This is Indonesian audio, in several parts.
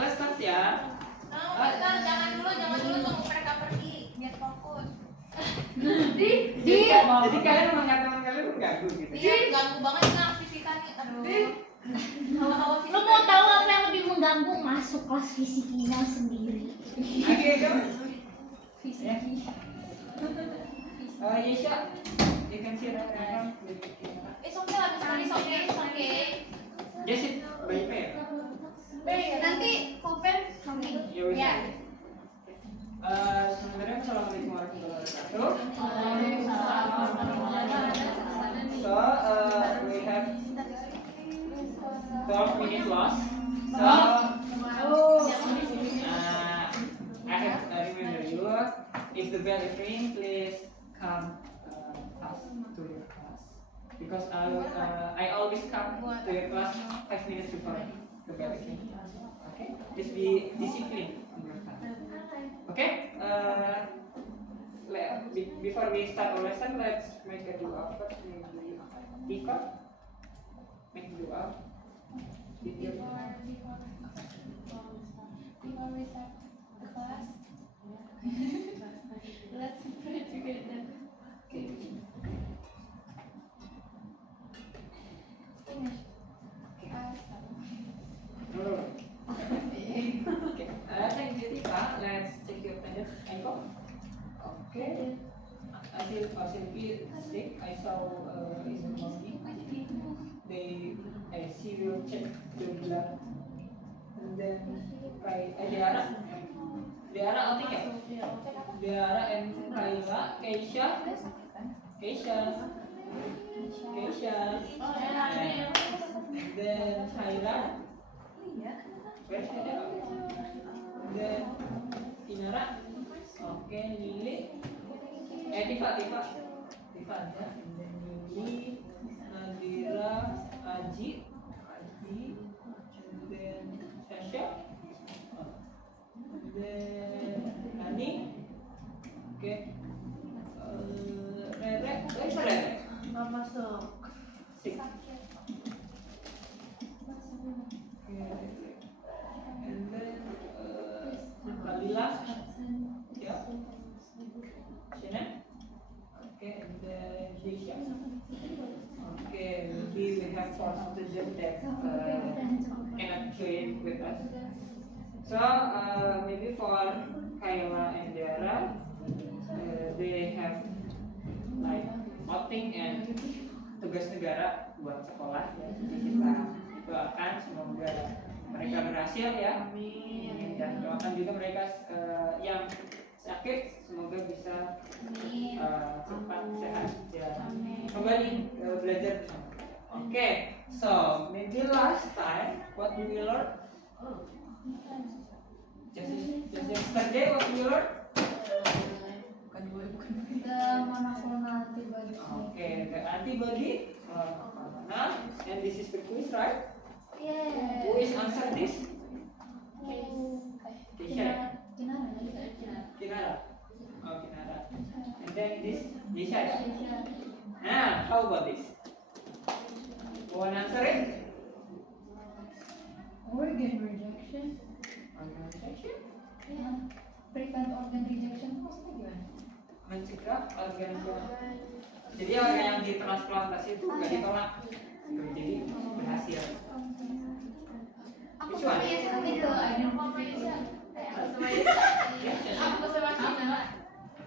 let's start ya. Jangan dulu tunggu mereka pergi biar fokus. Jadi kalian mengatakan kalian mengganggu gitu. Iya, ganggu banget nih fisika nih. Aduh. Hawa-hawa fisika. Lu mau tahu apa yang lebih mengganggu? Masuk kelas fisiknya sendiri. Oke, go. Fisika. Yesha, you can see that around. It's okay lah, it's okay. Just sit by pair. Nanti compare coming. Ya. Sebenarnya assalamualaikum warahmatullahi wabarakatuh. So we have 12 minutes lost. So I have remember you. If the bell is ringing, please come fast to your class because I always come to your class 5 minutes before the bell is ringing. Okay, just be disciplined in your class. Okay, before we start our lesson, let's make a dua first. Maybe Tika, make dua. Before we start the class, let's pray together. Okay. Okay. Thank you, Tika. Let's check your attendance. Aiko. Okay. Asil sick. I saw is mostly. She will check the blood. And then Diara outing ya? Diara and Kayla, Keisha. And then Shaila. Where's Shaila? And then Inara. Okay, Lily. Tifa ada. And then Lily, Nadira, Aji, and then Sasha, and then Nani. Okay. Rere, where's Rere? Masuk. Six. And then Kalila. Yeah. Shannon. Okay, and then Jisha. Okay, maybe we have four students that cannot join with us. So maybe for Kayla and Dara, they have like outing and tugas negara buat sekolah. Jadi kita doakan semoga mereka berhasil ya. Amin. Dan doakan juga mereka yang sakit semoga bisa cepat sehat ya. Kembali belajar. Okay, so maybe last time what do we learn? Just yesterday what we learn? The monoclonal antibody. Okay, the antibody. And this is the quiz, right? Yeah. Who is answer this? Kisha. Kinara. Oh, Kinara. And then this Yesha. How about this? One answer it? Organ rejection. Organ rejection? Yeah. Prevent organ rejection. Maksudnya gimana? Mencegah organ. Jadi organ yang ditransplantasi itu nggak ditolak. Jadi berhasil. Aku sama Yesa itu ada mama Yesa. Aku sama Cina.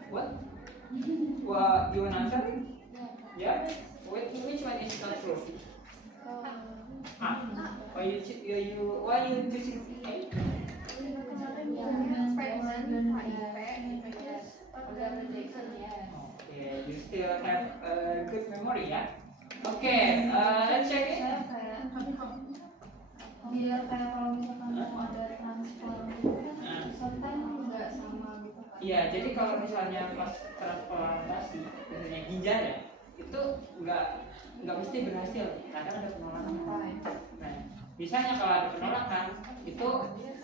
What? Well, you want answer it? Yeah. Which one is not true? Why you choosing A? Okay, you still have a good memory ya. Okay, let's check it. Biar kayak kalau misalkan mau ada transplantasi kan sometimes nggak sama gitu kan. Iya, jadi kalau misalnya pas transplantasi, misalnya ginjal ya, itu nggak mesti berhasil, kadang ada penolakan. Nah, misalnya kalau ada penolakan, itu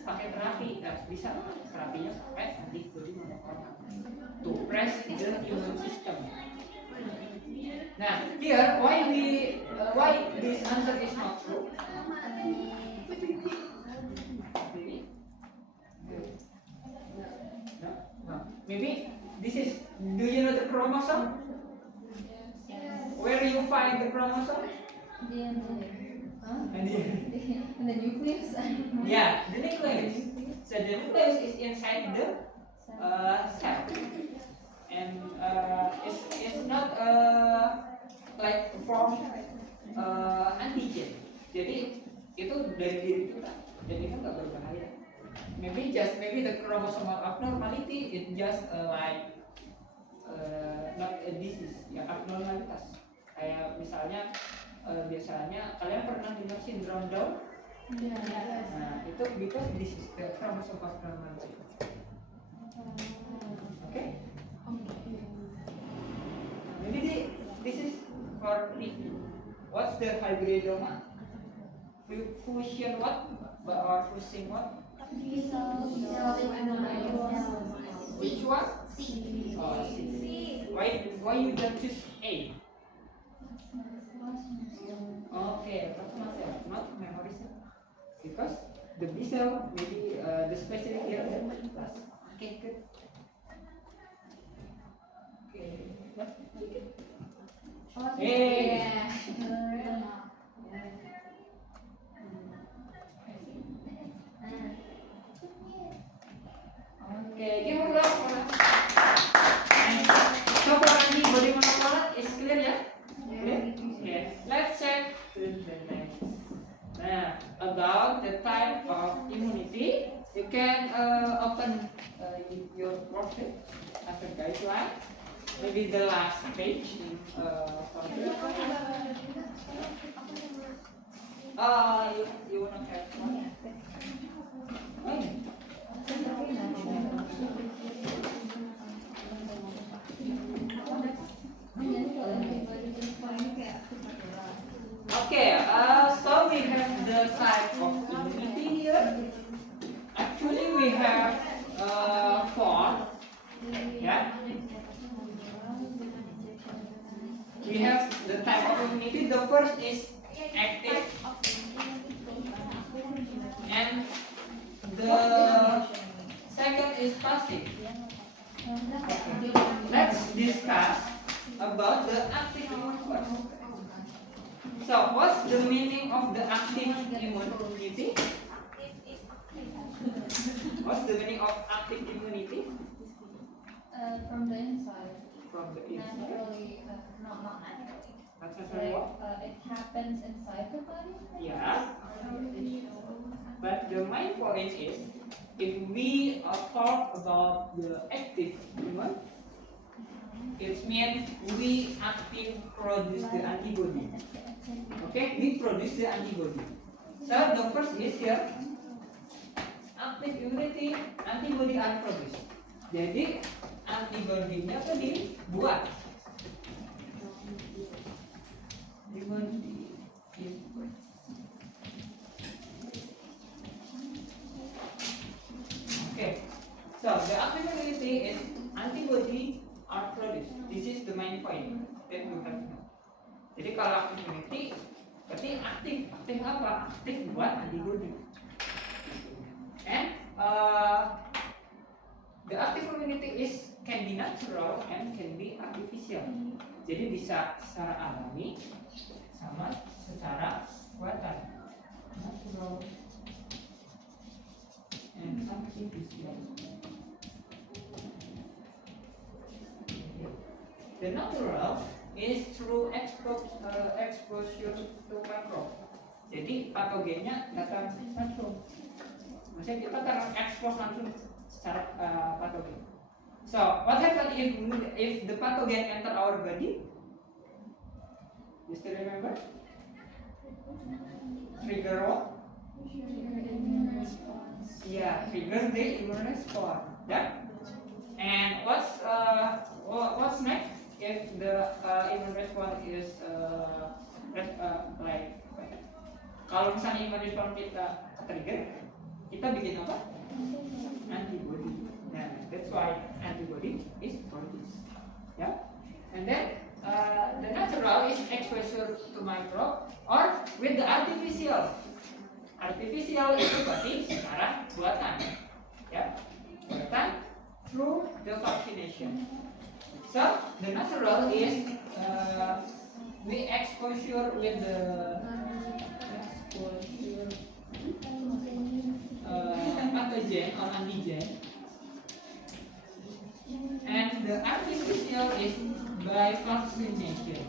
pakai terapi, bisa terapinya pakai antibody monoklonal to press the immune system. Nah, here why this answer is not true? maybe this is. Do you know the chromosome? Where do you find the chromosome? And And the nucleus. yeah, the nucleus. So the nucleus is inside the cell, and it's not like form antigen. Jadi itu dari diri kita, jadi kan nggak berbahaya. Maybe the chromosomal abnormality is just like not a disease, ya abnormalitas. Kayak misalnya biasanya kalian pernah dengar sindrom Down? Nah itu because this is the chromosomal abnormality. Okay? Maybe this is for review. What's the hybridoma? Fusion what? Or fusing what? Which one? Oh, C. Why you don't choose A? Okay, not memory cell. Because the B cell maybe the specific here plus. Okay, good. Okay. Hey. Okay, give a clap. So for antibody monoclonal is clear, yeah? Clear? Okay. Let's check the next. Now, about the type of immunity, you can open your worksheet as a guideline. Maybe the last page. You wanna have one? Okay, so we have the type of immunity here. Actually, we have 4. Yeah. We have the type of immunity. The first is active, and the second is passive. Okay. Let's discuss about the active immune first. So, what's the meaning of the active immunity? What's the meaning of active immunity? From the inside. From the inside. Naturally, not naturally. Not necessarily what? It happens inside the body. Yeah. But the main point is, if we talk about the active immune, it means we active produce the antibody. Okay, we produce the antibody. So the first is here, active immunity, antibody are produced. Jadi antibody-nya tuh dibuat. Okay, so the active immunity is antibody are produced. This is the main point that you have to know. Jadi kalau active immunity, berarti aktif apa? Aktif buat antibody. And the active immunity can be natural and can be artificial. Jadi bisa secara alami sama secara buatan. Natural and artificial. The natural is through exposure to microbe. Jadi patogennya datang langsung. Maksudnya kita terekspos langsung secara patogen. So, what happens if the pathogen enter our body? You still remember? Trigger what? Yeah, trigger the immune response. Yeah. And what's next? If the immune response is like, kalau misalnya immune response kita trigger, kita bikin apa? Antibody. Nah, that's why antibody is produced. Yeah. And then the natural is exposure to microbe or with the artificial. Artificial itu berarti secara buatan. Ya, buatan through the vaccination. So the natural is we exposure with the exposure pathogen or antigen, and the artificial is by vaccination.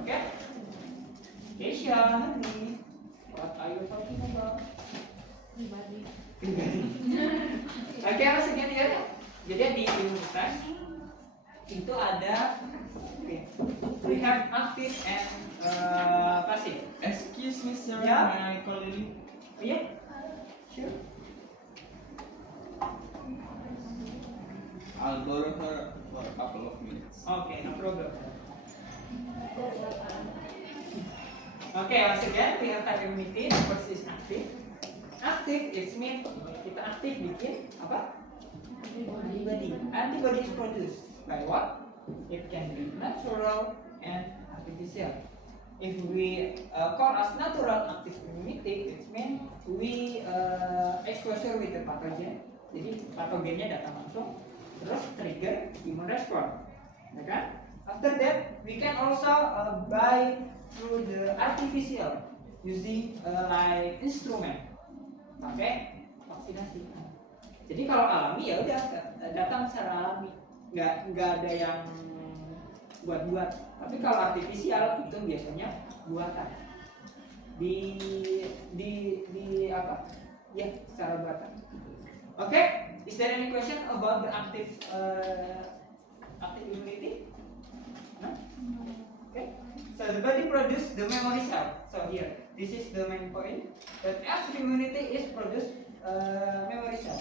Okay? Keisha, honey, what are you talking about? Pribadi. Oke, maksudnya dia jadi di imunitas itu ada we have active and passive. Excuse me, sir. Yeah? May I call you? Yeah, sure. I'll borrow her for a couple of minutes. Okay, no problem. Okay, once again we have type immunity. The first is active. Active it means kita aktif bikin apa? Antibody. Antibody is produced by what? It can be natural and artificial. If we call as natural active immunity, it means we exposure with the pathogen. Jadi patogennya datang langsung, terus trigger immune response, ya kan? After that, we can also buy through the artificial using like instrument, pakai vaksinasi. Jadi kalau alami ya udah datang secara alami, nggak ada yang buat-buat. Tapi kalau artificial itu biasanya buatan. Di apa? Ya, secara buatan. Oke, is there any question about the active immunity? No? Okay. So the body produce the memory cell. So here, this is the main point. That active immunity is produced memory cell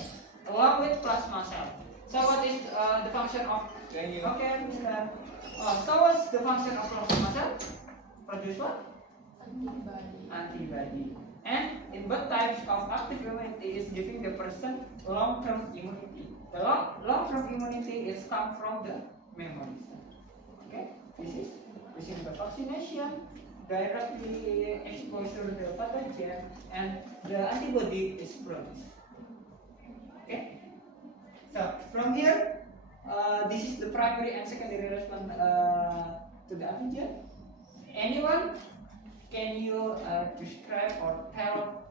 along with plasma cell. So what is the function of? Okay, Mr. So what's the function of plasma cell? Produce what? Antibody. And in both types of active immunity is giving the person long-term immunity. The long-term immunity is come from the memory cell. Okay, this is using the vaccination, directly exposure the pathogen, and the antibody is produced. Okay, so from here, this is the primary and secondary response to the antigen. Anyone? Can you describe or tell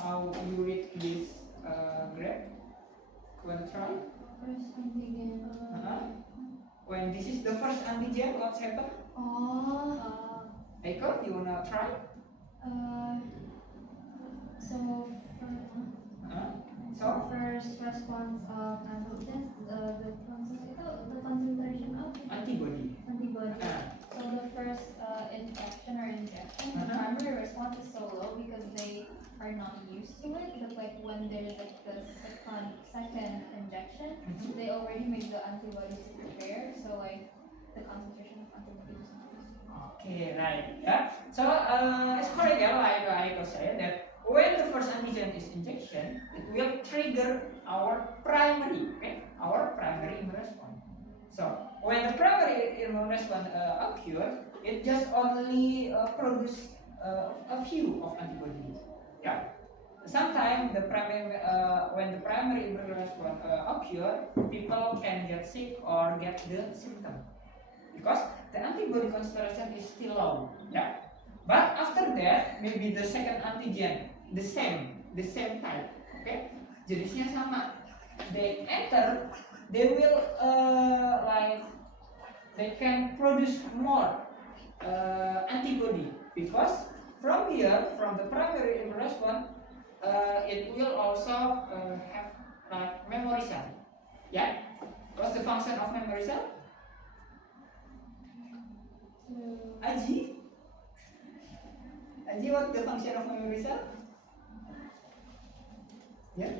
how you read this graph? When try? First antigen. When this is the first antigen, what's happened? Eiko, you wanna try? So first response of antigen, the concentration of Antibody. antibody. So the first infection or injection, the primary response is so low because they are not used to it. But like when there's like the second injection, they already made the antibodies prepare. So like the concentration of antibodies is not used. Okay, right. Yeah. So it's correct, yeah, like Aiko said that when the first antigen is injection, it will trigger our primary, our primary immune response. So when the primary immune response occurs, it just only produce a few of antibodies. Yeah. Sometimes the primary when the primary immune response occurs, people can get sick or get the symptom because the antibody concentration is still low. Yeah. But after that, maybe the second antigen the same type. Okay. Jenisnya sama. They enter, they will like they can produce more antibody because from here, from the primary immune response, it will also have like memory cell. Yeah. What's the function of memory cell? Aji, what's the function of memory cell? Yeah.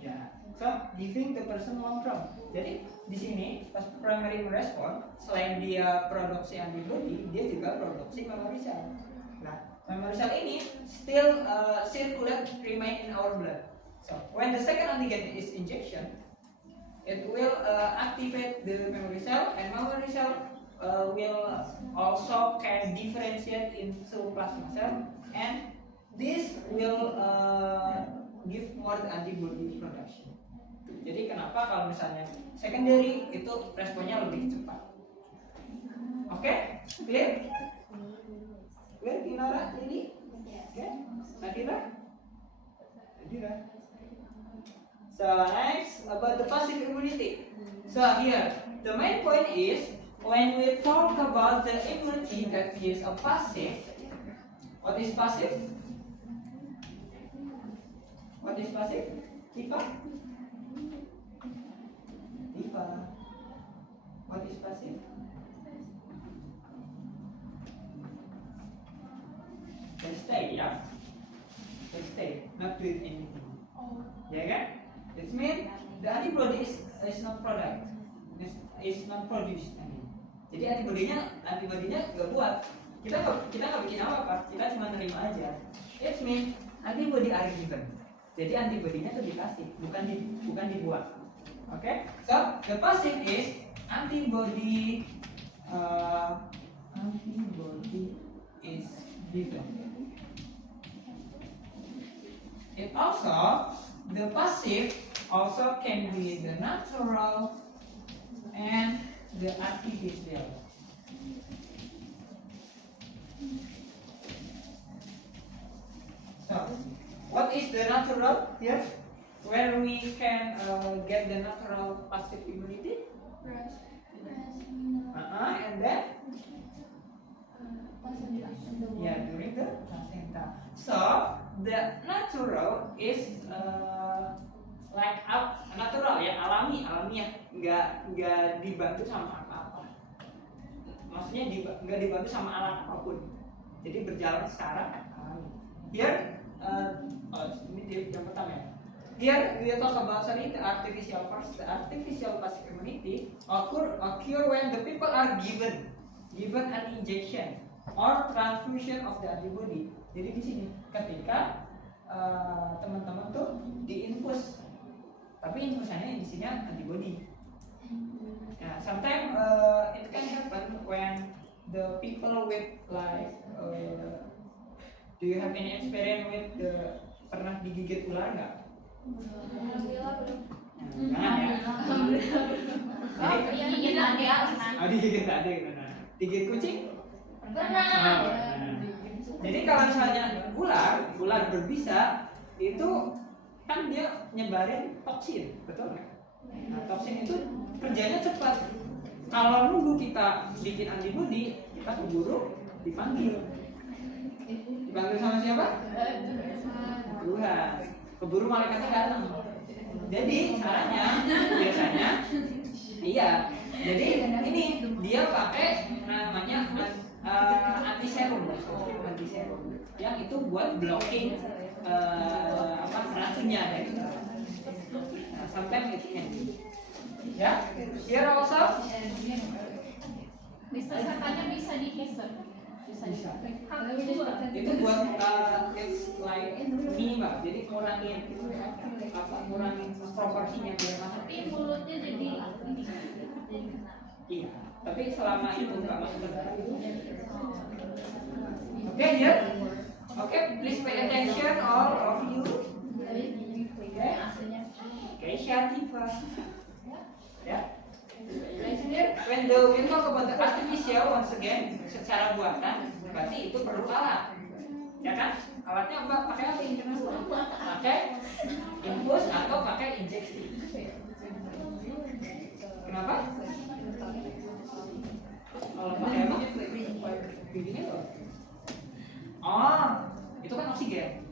Ya, so giving the person long term. Jadi di sini pas primary response, selain dia produksi antibody, dia juga produksi memory cell. Nah, memory cell ini still circulate remain in our blood. So when the second antigen is injection, it will activate the memory cell, and memory cell will also can differentiate into plasma cell, and this will give more antibody production. Jadi kenapa kalau misalnya secondary itu responnya lebih cepat? Oke, clear? Clear, Kinara, ini? Oke, Nadira? Nadira. So next about the passive immunity. So here the main point is when we talk about the immunity that is a passive. What is passive? What is passive? Tifa? Tifa. What is passive? They stay, yeah. They stay, not doing anything. Ya kan? It means the antibody is not product, is not produced. Jadi antibodinya nggak buat. Kita nggak bikin apa-apa, kita cuma nerima aja. It means antibody are given. Jadi antibodinya itu dikasih, bukan dibuat. Okay? So the passive is antibody is given. It also, the passive also can be the natural and the artificial. So, what is the natural here? Where we can get the natural passive immunity? And then? Yeah, during the placenta. So, the natural is like natural ya, alamiah, nggak dibantu sama apa-apa. Maksudnya nggak dibantu sama alat apapun. Jadi berjalan secara alami. Here, ini yang pertama ya. Here we talk about the artificial first. The artificial passive immunity occur when the people are given an injection or transfusion of the antibody. Jadi di sini ketika teman-teman tuh diinfus, tapi infusannya di sini antibody. Nah, sometimes it can happen when the people with like do you have any experience with pernah digigit ular nggak? Alhamdulillah belum. Jangan ya. Digigit ada gitu. Digigit kucing? Pernah. Jadi kalau misalnya ular berbisa itu kan dia nyebarin toksin, betul nggak? Nah, toksin itu kerjanya cepat. Kalau nunggu kita bikin antibody, kita keburu dipanggil. Dipanggil sama siapa? Tuhan. Keburu malaikatnya datang. Jadi caranya biasanya, iya. Jadi ini dia pakai namanya anti serum yang itu buat blocking racunnya gitu. Nah, sometimes it can be. Ya, here also Bisa katanya bisa dihisap. bisa. Itu buat it's like minimal. Jadi ngurangin proporsinya biar masuk. Tapi mulutnya jadi Iya, tapi selama itu nggak masuk ke dalam. Oke, ya. Oke, please pay attention all of you. Oke, Syatifa. Ya. When we talk about the artificial once again, secara buatan, berarti itu perlu alat. Ya kan? Alatnya apa? Pakai apa internasional? Pakai infus atau pakai injeksi. Kenapa? Kalau pakai apa? Begini loh. Oh, itu kan oksigen.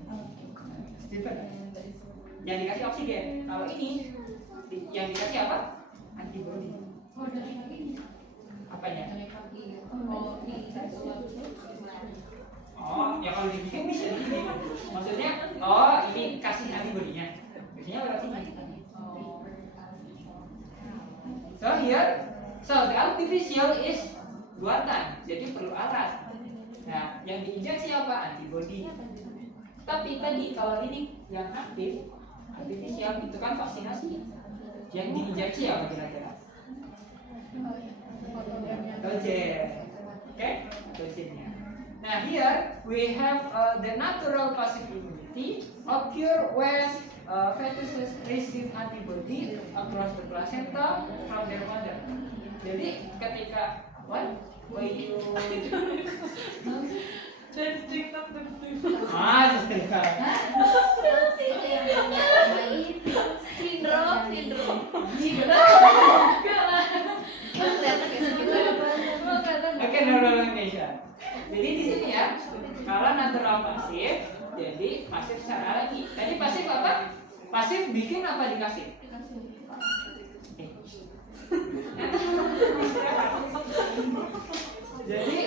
Different. Yang dikasih oksigen. Kalau ini yang dikasih apa? Antibody. Apanya? Oh, ya kalau dibikin bisa begini. Maksudnya, oh ini kasih antibodinya. Biasanya lewat sini. So here, so the artificial is buatan, jadi perlu alat. Nah, yang diinjeksi apa? Antibody. Tapi tadi kalau ini yang aktif, artificial itu kan vaksinasi. Yang diinjeksi apa kira-kira? Androgen. Okay, androgennya. Now here we have the natural passive immunity occur when fetuses receive antibody across the placenta from their mother. Jadi ketika bayi Oke, neural Indonesia. Jadi di sini ya, kalau natural pasif, jadi pasif secara lagi. Tadi pasif apa? Pasif bikin apa dikasih? Jadi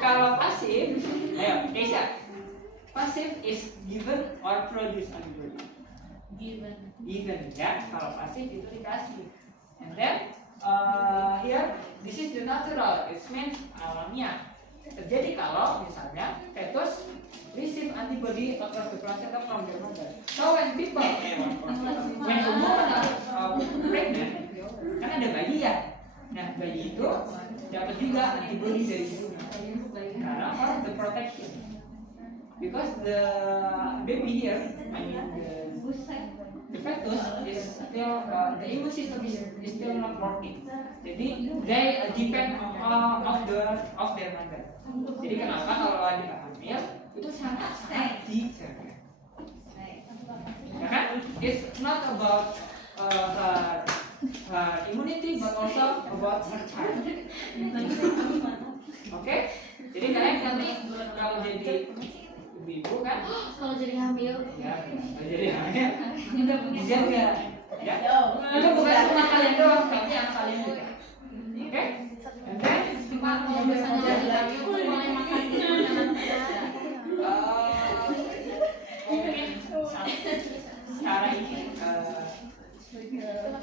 kalau pasif, ayo Keisha, pasif is given or produce antibody. Given ya, kalau pasif itu dikasih. And then here this is the natural, it means alamiah. Terjadi kalau misalnya fetus receive antibody across the placenta from their mother. So when people when a woman are pregnant, kan ada bayi ya. Nah bayi itu dapat juga antibody dari ibunya. Karena apa? The protection. Because the baby here, I mean the fetus is still the immune system is still not working. Jadi they depend of their mother. Jadi kenapa kalau wanita hamil itu sangat dijaga? Ya kan? It's not about her immunity but also about her child. Oke? Jadi kalian nanti kalau jadi ibu kan? Kalau jadi hamil. Ya, kalau jadi hamil dijaga. Ya, itu bukan cuma kalian doang, tapi anak kalian juga. Oke? And then Kalau misalnya lagi lagi mulai makan mungkin secara ini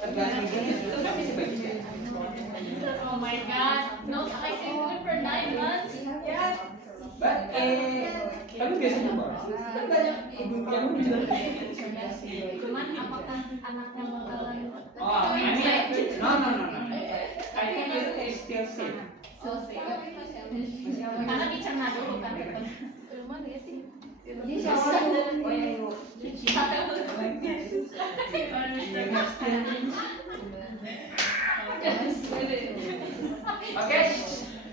tergantung jenis, tapi sebaiknya. Oh my god, no I can do it for 9 months. But tapi biasanya kan banyak ibu yang udah. Cuman apakah anaknya bakalan Oh, I mean, no. I think it is still safe. karena dicerna dulu kan. Jadi shower dulu. Oh ya, ibu. Okay,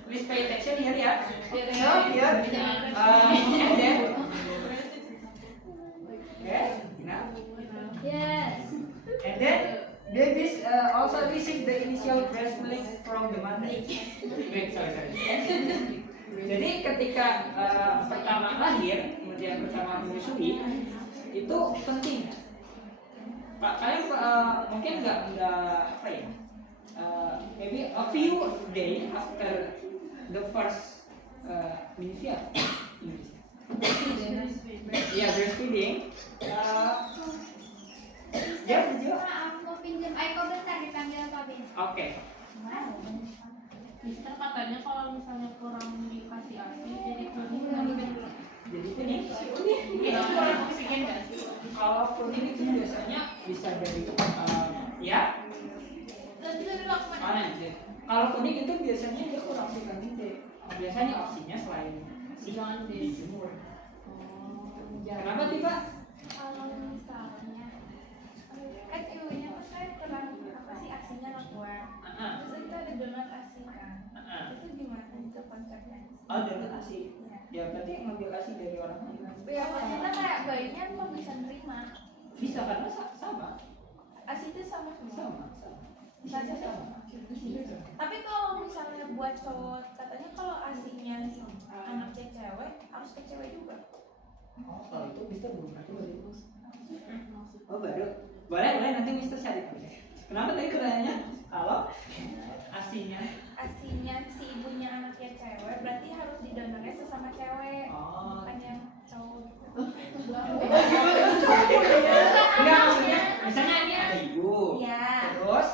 please pay attention here ya. So here, and then, okay, now, Yes. and then babies also receive the initial breast milk from the mother. Wait, sorry. Jadi ketika pertama lahir, kemudian pertama menyusui, itu penting. Pak, kalian mungkin nggak apa ya? Maybe a few days after the first initial, breastfeeding. Ya, Maaf, mau pinjam Aiko bentar dipanggil Tobin. Oke. Mister katanya kalau misalnya kurang dikasih ASI jadi kuning. Jadi kuning. Itu kurang oksigen nggak sih? Kalau kuning itu biasanya bisa dari ya. Kalau kuning itu biasanya dia kurang vitamin D. Biasanya opsinya selain dijemur. Kenapa sih Pak? Kalau misalnya kan ibunya tuh saya kurang apa sih asinya nggak kuat. Terus kita ada donat asi kan. Itu gimana itu konsepnya? Oh, donat asi. Ya berarti ngambil asi dari orang lain. Ya maksudnya kayak bayinya emang bisa nerima. Bisa karena sama. Asi itu sama semua. Sama. Rasanya sama. Tapi kalau misalnya buat cowok, katanya kalau asinya anaknya cewek harus ke cewek juga. Oh, kalau itu Mister belum pernah coba itu. Oh, baru. Boleh nanti Mister cari. Kenapa tadi pertanyaannya? Kalau asinya Si ibunya anaknya cewek, berarti harus didonornya sesama cewek. Oh. Bukan yang cowok gitu. Enggak, maksudnya misalnya ini ada ibu. Iya. Terus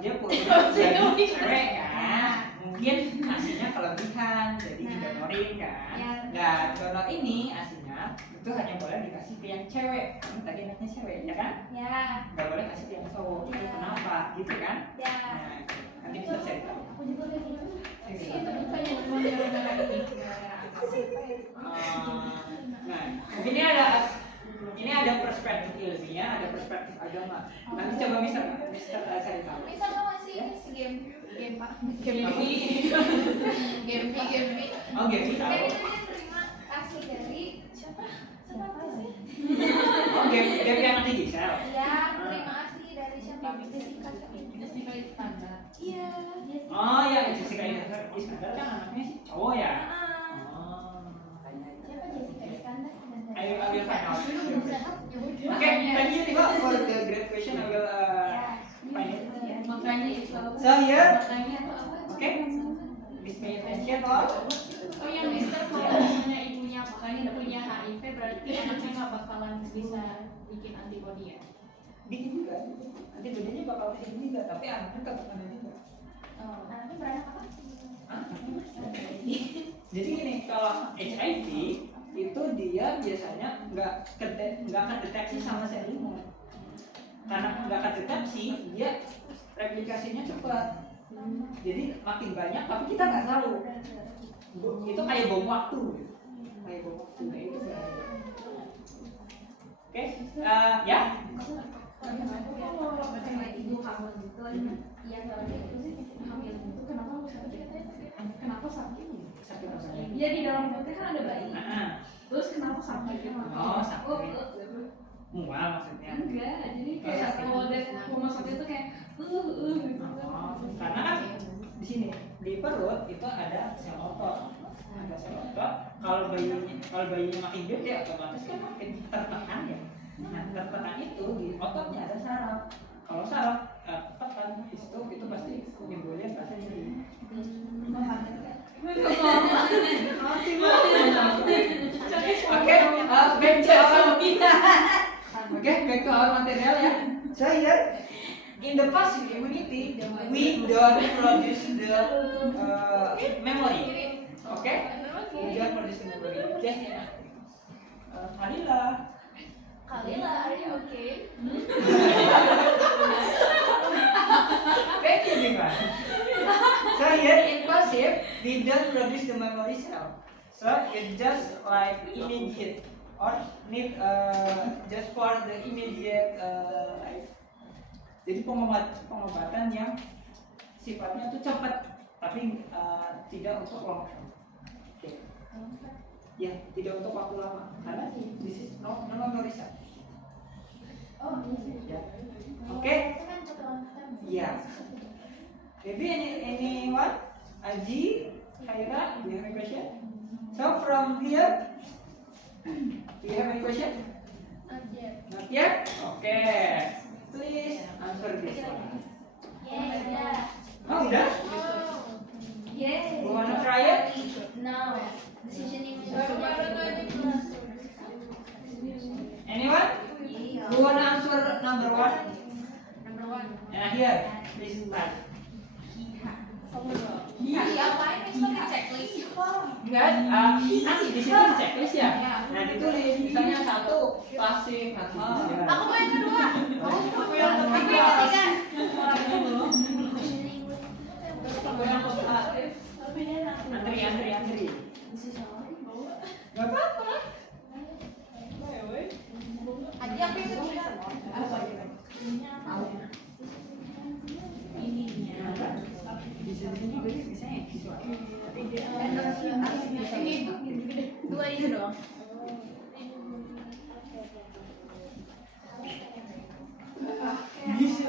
dia punya jadi cewek kan. Mungkin asinya kelebihan, jadi didonorin kan. Ya. Nah, donor ini asinya itu hanya boleh dikasih ke yang cewek. Karena tadi anaknya cewek, ya kan? Ya. Nggak boleh kasih ke yang cowok. Itu kenapa? Gitu kan? Ya. Nah, nanti bisa cari tahu. Aku juga kayak gitu. agama. Nanti coba Mister cari tahu. Bisa nggak masih si game pak? Game B. Oh gitu tahu. Kayak itu dia terima kasih dari siapa? Siapa sih? Oh game yang nanti Gisel. Ya, terima kasih dari siapa? Jessica siapa? Jessica Iskandar. Iya. Oh ya Jessica Iskandar kan anaknya sih cowok ya. Oh. Siapa Jessica Iskandar? I will find out. Ya udah. Okay, thank you Tifa for the great question. I will find it. Makanya itu. So here, Makanya okay, please pay attention all. Oh yang Mister kalau misalnya ibunya makanya punya HIV berarti anaknya nggak bakalan bisa bikin antibody ya? Bikin juga. Nanti badannya bakal ini juga, tapi anaknya tetap ada juga. Oh. Anaknya beranak apa? Hah? Jadi gini, kalau HIV itu dia biasanya nggak kedeteksi sama sel imun. Karena nggak kedeteksi, dia replikasinya cepat. Jadi makin banyak, tapi kita nggak tahu. Itu kayak bom waktu, kayak bom waktu. Nah, itu bahaya. Oke, ya. Kalau ibu hamil gitu, iya kalau itu sih hamil itu kenapa harus sakit katanya? Kenapa sakit? Sakit apa ya? Iya di dalam perutnya kan ada bayi. Nah, Terus kenapa sakit? oh sakit. Mual maksudnya. Enggak, jadi kayak sakit. kalau dari rumah sakit itu kayak gitu. Oh, karena kan di sini di perut itu ada sel otot. Ada sel otot. Kalau bayinya makin gede otomatis kan makin tertekan ya. Nah, tertekan itu di ototnya ada saraf. Kalau saraf tertekan itu pasti nimbulin pasti jadi. Back to our material ya. So here in the passive immunity we don't produce the memory. Okay? We don't produce the memory. Just Kalila, are you okay? Thank you, Bima. So here in passive, we don't produce the memory cell. So it just like immediate or need just for the immediate like. Jadi pengobatan yang sifatnya itu cepat, tapi tidak untuk long term. Okay. Ya, tidak untuk waktu lama. Karena this is no longer research. Oh, iya. Okay. Itu kan setelah Yeah. Maybe anyone? Aji, Khaira, do you have a question? So from here, do you have any question? Not yet? Okay. Please answer this one. Yeah. Oh, udah? Yes. You wanna try it? No. Decisioning. Anyone? Who wanna answer number one? Number one. Here, please start. Iya, apain misalnya checklist? Enggak, nanti di sini di checklist ya. Nah ditulis misalnya satu pasif, nanti tiga. Aku mau yang kedua. Aku yang ketiga. Antri. Gak apa-apa. Aji aku yang ketiga. Di sini juga bisa ya visual. Dua ini dong. Bisa.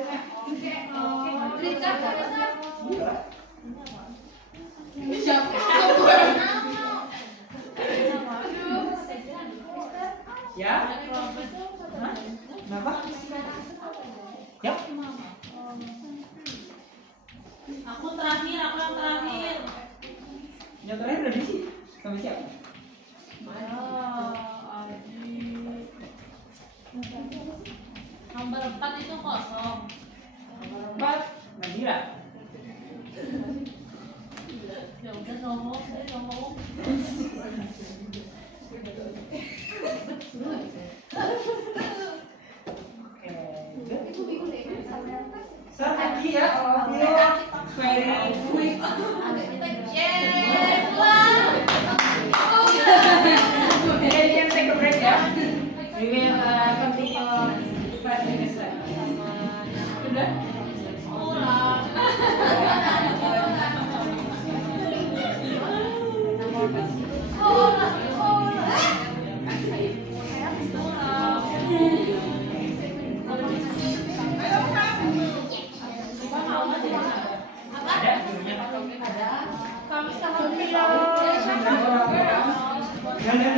Richard, Iya. siapa? Ya. Hah? Kenapa? Ya. Aku yang terakhir. Yang terakhir udah diisi. Kamu siapa? Nomor 4 itu kosong. Nomor 4, Nadira. Ya udah ngomong. Oke. Good. Itu bingung deh. So thank you ya all of you. Very quick. Yes, lah. Okay, you can take a break ya. We will continue 5 minutes later. Kalian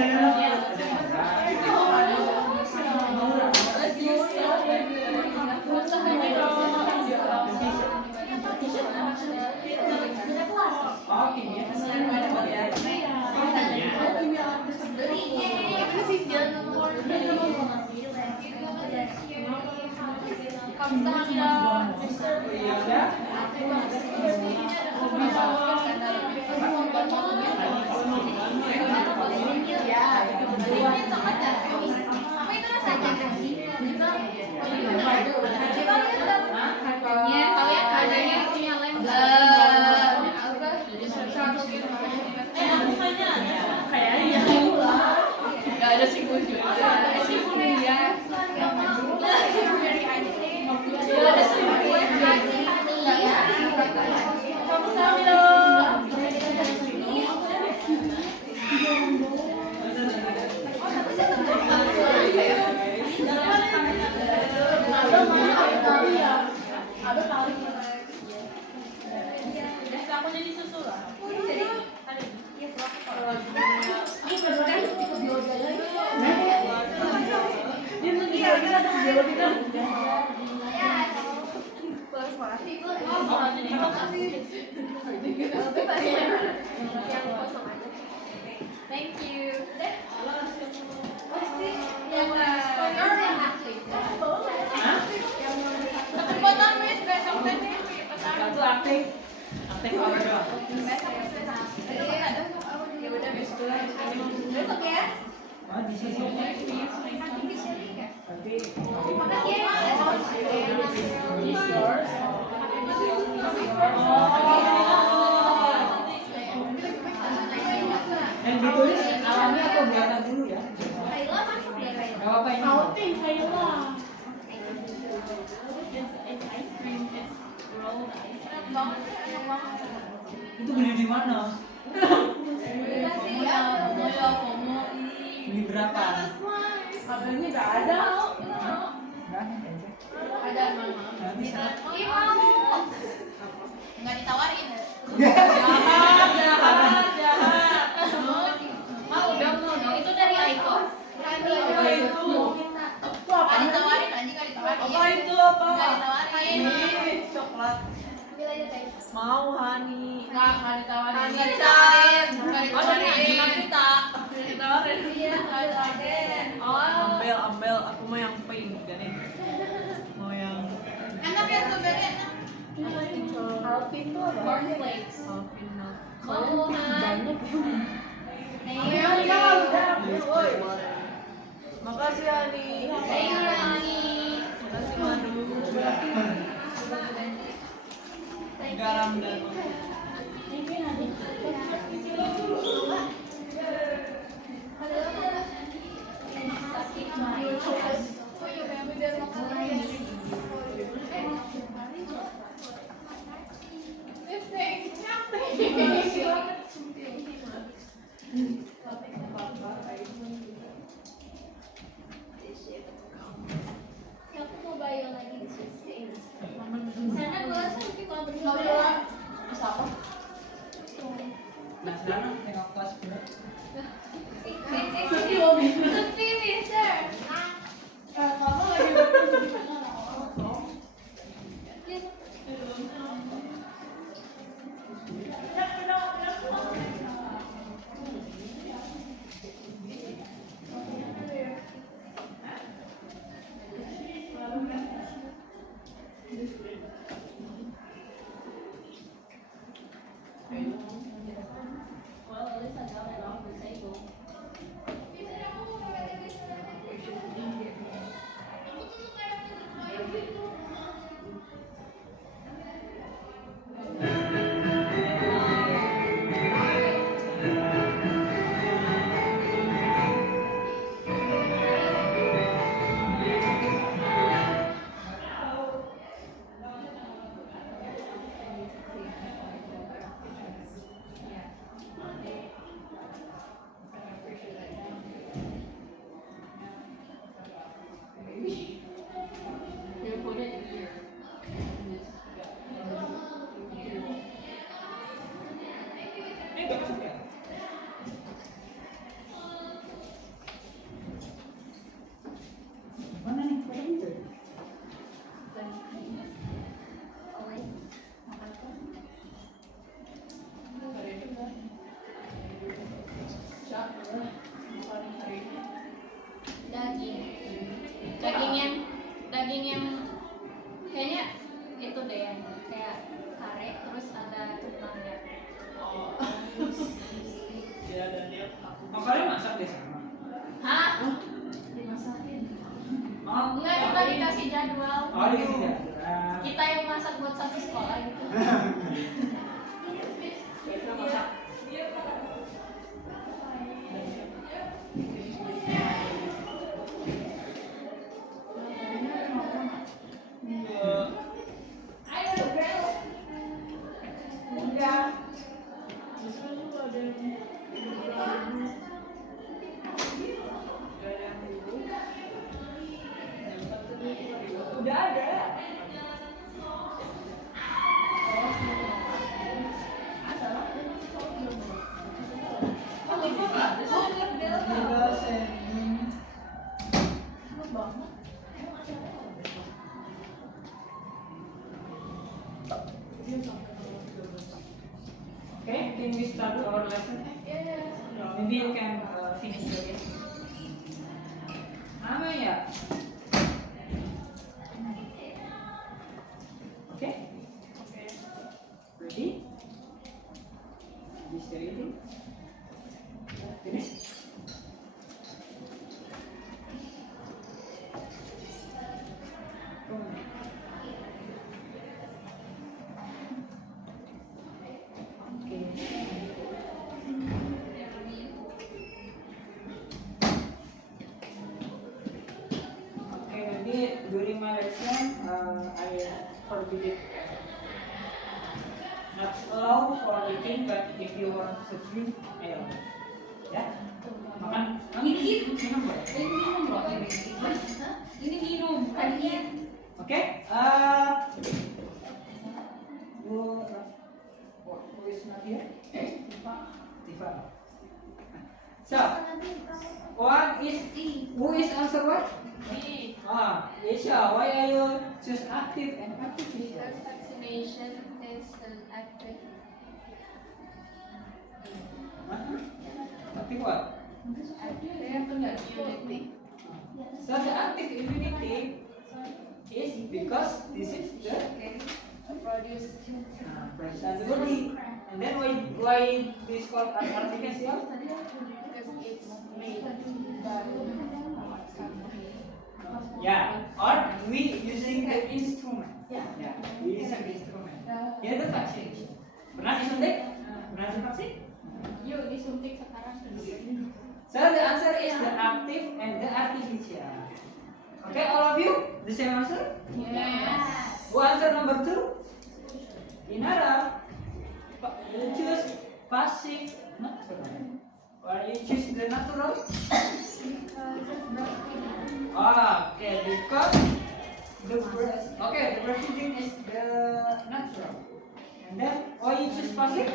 ada yang punya lem? Gak ada sih gue juga. Aku jadi susu lah. Thank you. Satu akting apa doang? Ya udah besok ya. Oh, di sini. Tapi yang ditulis alami atau buatan dulu ya? Kayla masuk ya Kayla. Gak apa-apa ini. Itu beli di mana? Beli berapa? Abangnya nggak ada. Ada mama. Nggak bisa. Ih mau. Nggak ditawarin. Jahat. Mau dong. Itu dari Aiko. Apa itu? Nggak ditawarin anjing nggak ditawarin. Apa itu apa? Nggak ditawarin. Ini coklat. Ambil aja teh. Mau Hani. Nggak ditawarin. Nggak ditawarin. Nggak Oh, ditawarin. tapi tak. Nggak ditawarin. Iya nggak ditawarin. Oh. Ambil. Aku mau yang pink gini. Mau yang Enak ya strawberry enak. Alpin tuh apa? Cornflakes. Alpin milk. Mau Han. Makasih Hani. Thank you Ani. Makasih Manu. Garam dan Aku mau bayar lagi di sini. Sana boleh tapi kalau berdua. Nah, sekarang tengok kelas dulu. Sepi, Mister. Kamu lagi Well, at least I got it off the table. Oh, dikasih jarak. Kita yang masak buat satu sekolah gitu. Kita masak. Ayo, bro. Enggak. Udah ada. Okay, can we start our lesson? Maybe you can finish the game. Apa ya? Okay? Ready? Is ready? Finish? Okay, maybe during my lesson, I forbid it. Not allowed for eating, but if you want to drink, ayo. Ya? Makan, ini minum boleh? Ini minum loh, ini. Ini minum, bukan eat. Oke? Who is not here? Tifa. So, what is who is answer what? Me. Yesha, why are you choose active and artificial? Because vaccination is an active. Active what? Active immunity. So the active immunity is because this is the Produce. produce antibody, and then why this called as artificial? Because it's made by Yeah, or we using the instrument. Yeah. We using the instrument. Ya itu vaksin. Pernah disuntik? Pernah divaksin? Yuk disuntik sekarang. So the answer is the active and the artificial. Okay, all of you, the same answer? Yes. Who answer number 2? Inara. You choose passive, natural. Or you choose the natural? Okay, because the breastfeeding is the natural. And then why you choose passive?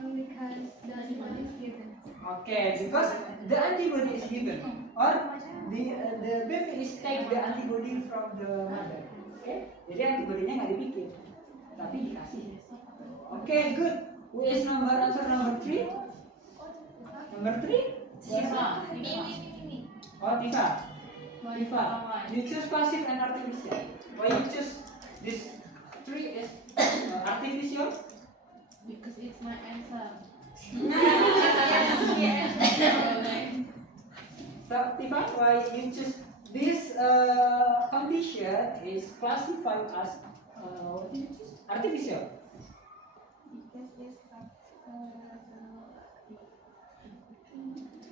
Because the antibody is given. Okay, because the antibody is given, or the baby is take the antibody from the mother. Okay, jadi antibodinya nggak dibikin, tapi dikasih. Okay, good. Who is answer number 3? Number 3? Tifa. Ini. Oh, Tifa. Tifa. You choose passive and artificial. Why you choose this 3 is artificial? Because it's my answer. So, Tifa, why you choose this condition is classified as what did you choose? Artificial.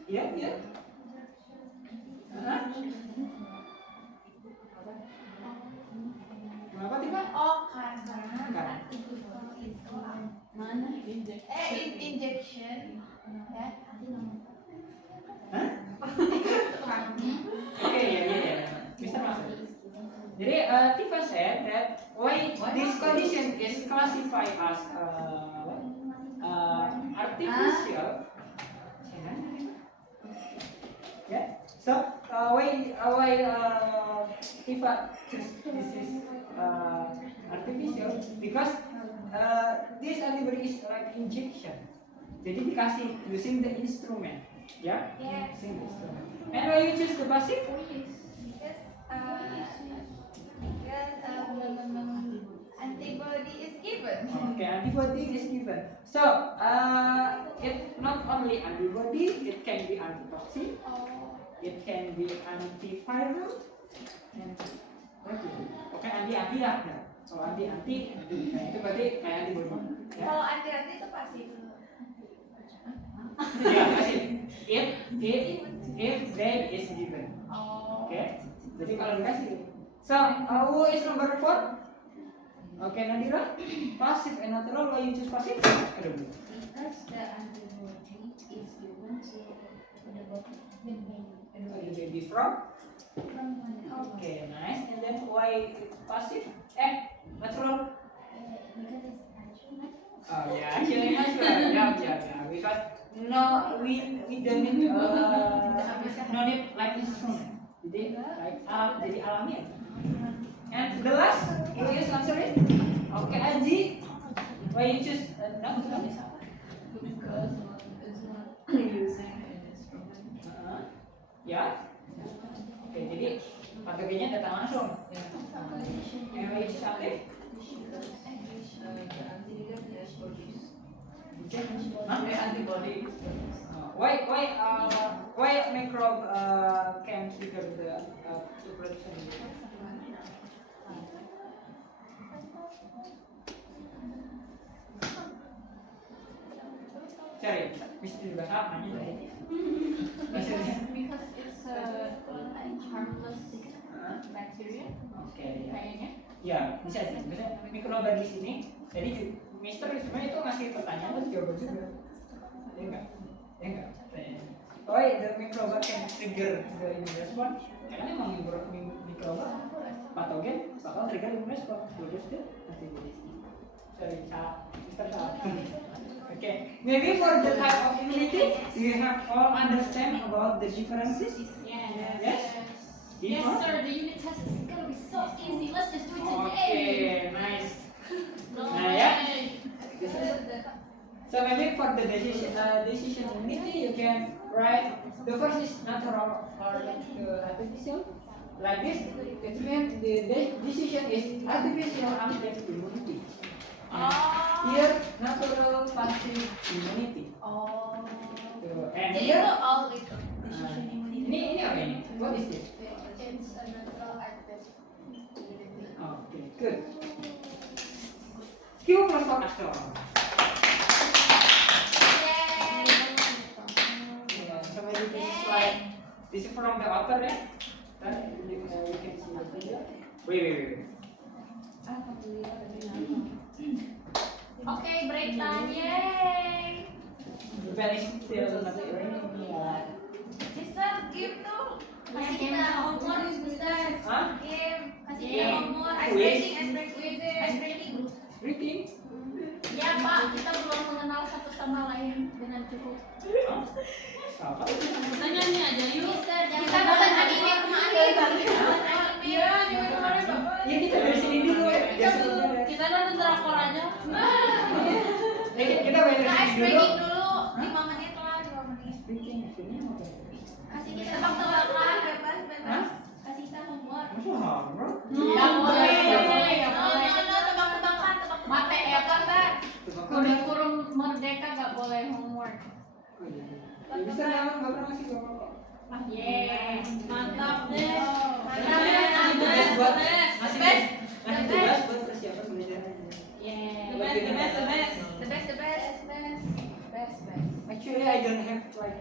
Yeah, yeah. Kenapa Tifa? Oh, karena Karena. mana? Injection. Ya. Hah? Oke, ya. Bisa masuk. Jadi Tifa said that why this condition is classified as artificial. Yeah. So why Tifa choose this is artificial because this antibody is like injection. Jadi dikasih using the instrument. Yeah. Yes. Using the instrument. And why you choose the passive? Antibody is given. Okay, antibody is given. So, it not only antibody, it can be antitoxin, Oh. it can be antiviral, and Oke, anti lah. Ya. Kalau anti, nah itu berarti kayak antibody. Ya. Kalau anti-anti itu pasif. Ya, masih. If they is given. Oh. Oke. Jadi kalau dikasih. So, who is number 4? Oke, Nadira. Passive and natural. Why you choose passive? Because the antibody is given to the Baby from? one. Okay, nice. And then why passive? Natural. Because it's actually Oh yeah, actually natural. Yeah. Because no, we don't need no need like instrument. Jadi like jadi alamiah. And the last, you use answer it. Okay, Anji. Why you choose no? because it's not using an instrument. Ya. Oke, jadi patogennya datang langsung. And why you choose active? Antibody. Why microbe can trigger the production? Cari, mesti dibahas apa nih? Because it's a harmless bacteria. Oke, ya. Kayaknya. Ya, bisa sih. Sebenarnya mikroba di sini. Jadi Mister sebenarnya itu ngasih pertanyaan dan jawaban juga. Ya enggak? Ya enggak? Why the microba can trigger the immune response? Karena memang mikroba patogen bakal trigger immune response. Terus deh antibody. Sorry, salah. Mister salah. Okay, maybe for the type of immunity, you have all understand about the differences. Yes. Yes, sir. The unit test is gonna be so easy. Let's just do it today. Okay, nice. No Nah, ya. way. So maybe for the decision immunity, you can write the first is natural or artificial. Like this, it means the decision is artificial unmet immunity. And here natural passive immunity. Oh. And Jadi here itu all itu decision immunity. ini apa ini? What is this? It's a natural active immunity. Okay, good. Q plus for action. Yeah, so maybe this is like this is from the author, yeah. Then you can see the video. Wait. Okay, break time. Yay. The pen is still not raining. Mister, give tuh. Kasih Game kita now. homework, Mister. Huh? Game. Kasih kita Game. homework. Quiz. Ice breaking. Breathing. Ya Pak, kita belum mengenal satu sama lain dengan cukup. Apa? Tanya nih aja yuk. Mister, jangan Kita nonton bukan anime anime. kemarin. Iya, kemarin Bapak. Ya kita dari sini dulu ya. Kita nonton drakor aja. Kita bayar Nah, ice dulu. breaking dulu. 5 menit lah, 5 menit. Breathing maksudnya apa? Kasih kita tebak-tebakan, bebas. Hah? Kasih kita homework. Masa hammer? Ya boleh, ya boleh, ya No, boleh. tebak-tebakan. Mate ya kan, Pak? Tebakan. Kurikulum merdeka gak boleh homework. Oh, iya. Ya, bisa ya, nggak pernah ngasih gak apa-apa. Yeay, mantap deh. Mantap ya, Ngasih Best. tugas buat Best. ngasih Best. ngasih tugas buat persiapan belajar aja. Yeay. The best. Actually, I don't have like.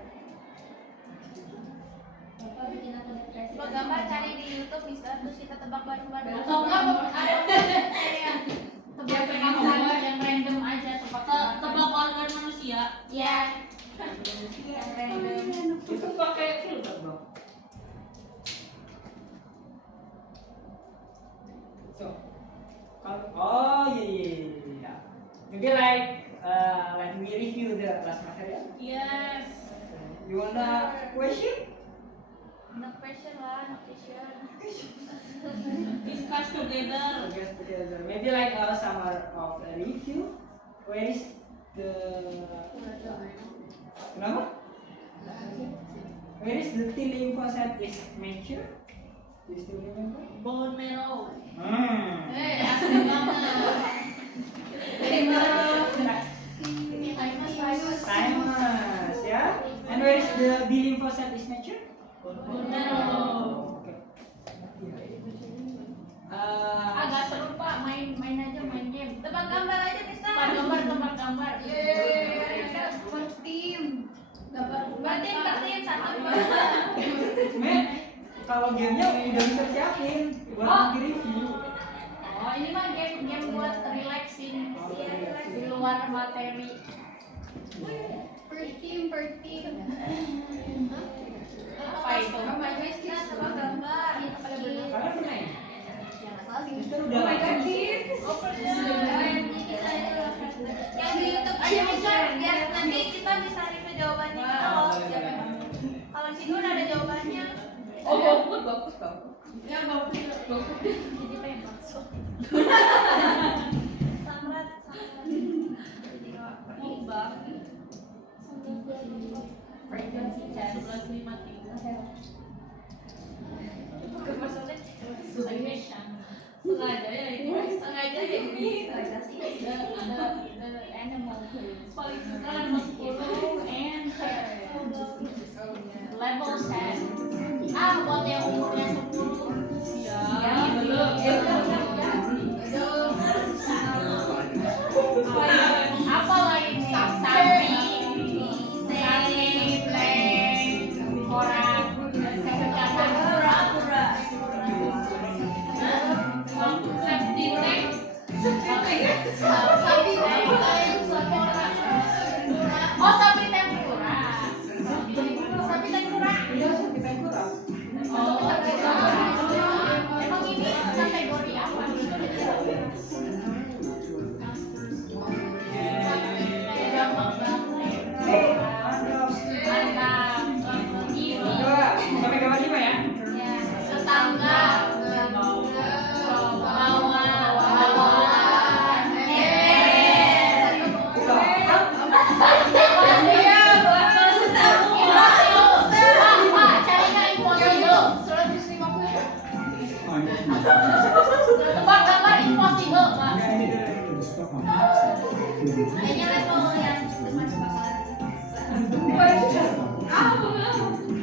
Bapak bikin aku depresi. Coba gambar cari di YouTube, Mister, terus kita tebak bareng-bareng. Atau enggak ada kayak tebak-tebakan gambar yang random aja, tebak organ manusia. Ya. Yang random. Itu pakai filter dong. So, iya. Maybe like we review the class material. Yes. You wanna question? No question lah, no question. Discuss together. Yes, together. Maybe like a summer of a review. Where is the? Kenapa? Where is the T lymphocyte is mature? Do you still remember? Bone marrow. Asli banget. Thymus, yeah. And where is the B lymphocyte is mature? Bone marrow. Okay. Sebenarnya kalau gamenya udah bisa siapin buat nanti review. Oh, ini mah game buat relaxing. Di luar materi. Per team. Apa itu? Kalian pernah ya? Mister Oh udah my god, makan. kids. Yang di YouTube aja bisa biar nanti kita bisa review jawabannya gitu loh. Kalau di situ udah ada jawabannya. Oh, bagus. Ya bagus. Jadi pengen masuk. Samrat. Oh, bagus. Frekuensi 1153. Animation. Sengaja ya ini. The animal clues. Paling susah level 10 and level 10. Buat yang umurnya 10. Ya, belum. Apa lagi nih? Sapi, play, orang, oh sapi tempura. Iya, sakit kurang. Oh, emang ini kategori apa? Gampang banget. Mantap. Easy. Coba sampai gambar 5 ya. Tetangga. Tebak gambar impossible, Pak. Kayaknya level yang masih bakalan.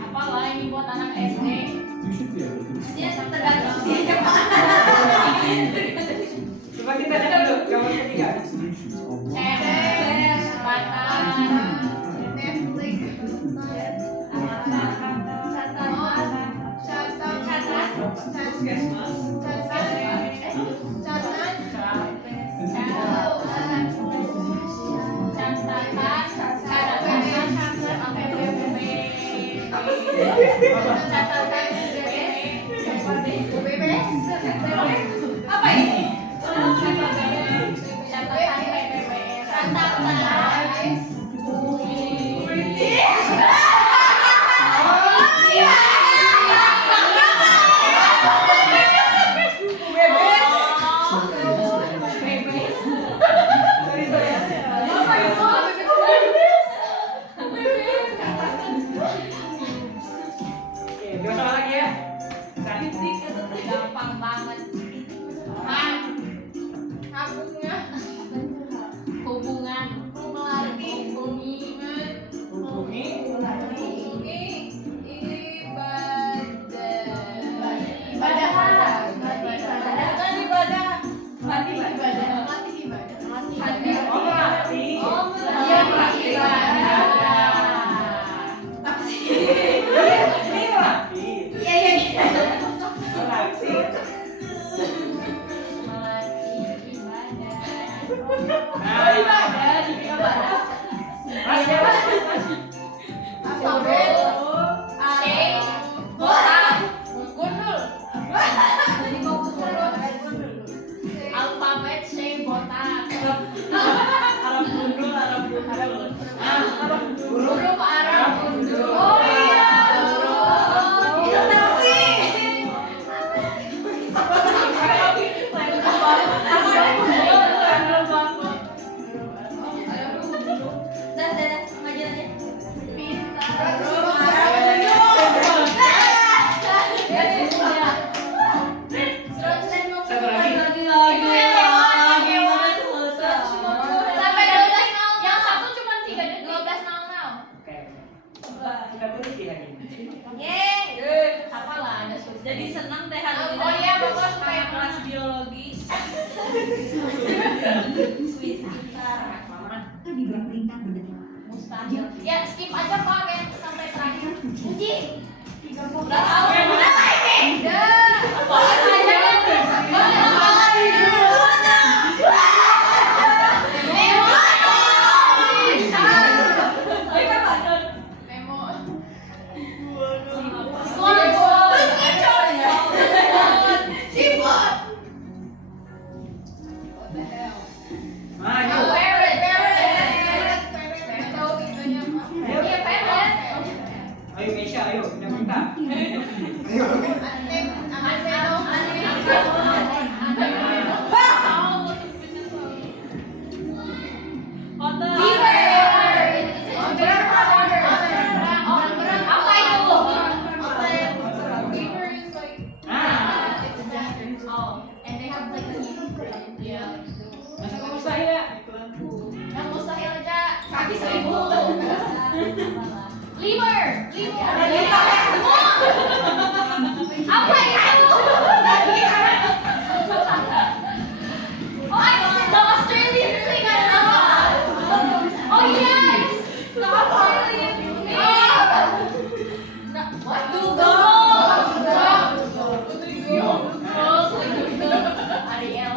Apalah ini buat anak SD. Dia tergantung dia Coba kita lihat dulu gambar ketiga. Cewek, batang, apa ini? Oke, dua salah lagi ya. gampang banget. Hubungan, hubungi, Hubungi oh melatih. Ini melatih. Melatih. Mas ya. Alfabet C botak. Arab gundul. Huruf Arab gundul. Oh iya. Satu lagi. Sampai 12.00. Yang satu cuma 3 detik. 12.00. Oke. Kita tulis lagi. Yeay. Apalah ada sulit. Jadi senang deh hari ini. Oh iya, Bapak supaya kelas biologi. mustahil. Ya skip aja Pak, kayak sampai terakhir. Anjing. Udah tahu. Nah, yuk. Ayo Mesya, ayo kita minta. Ayo. Nah, And they have like a masa kamu mustahil ya? Yang mustahil aja kaki 1000. Lemur. Apa itu? Oh, the Australian thing I know. Oh yes, the Australian thing. What? Ariel.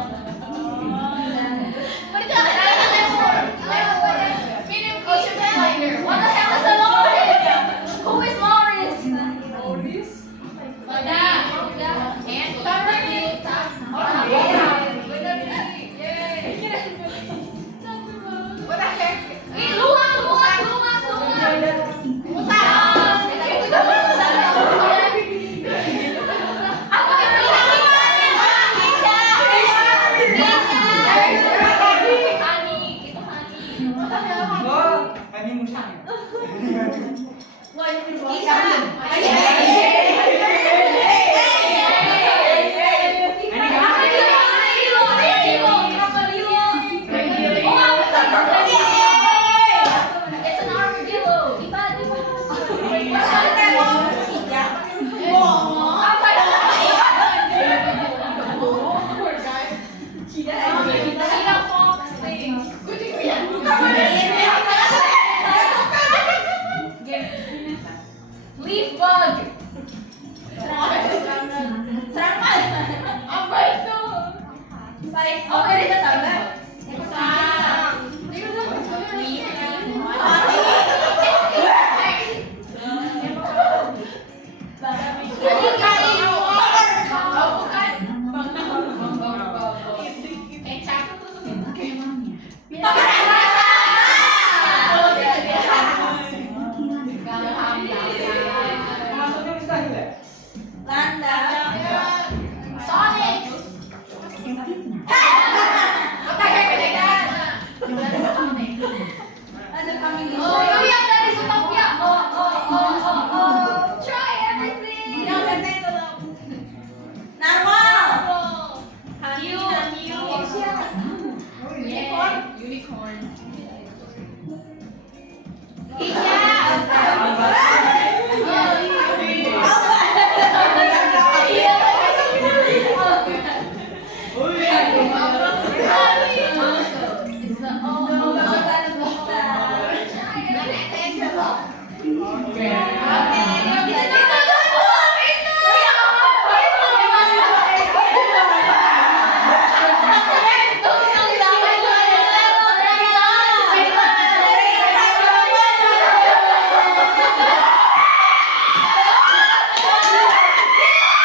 Ocean spider. What the hell is a loris? Who is loris? Oh, kami musang ya? It's an armadillo. Leaf bug. Serangan. Apa itu? Oh, ini tetangga. Maksudnya mustahil ya? Sonic. Oh, itu yang dari Zootopia. Try everything. Unicorn. Oh iya. Oke.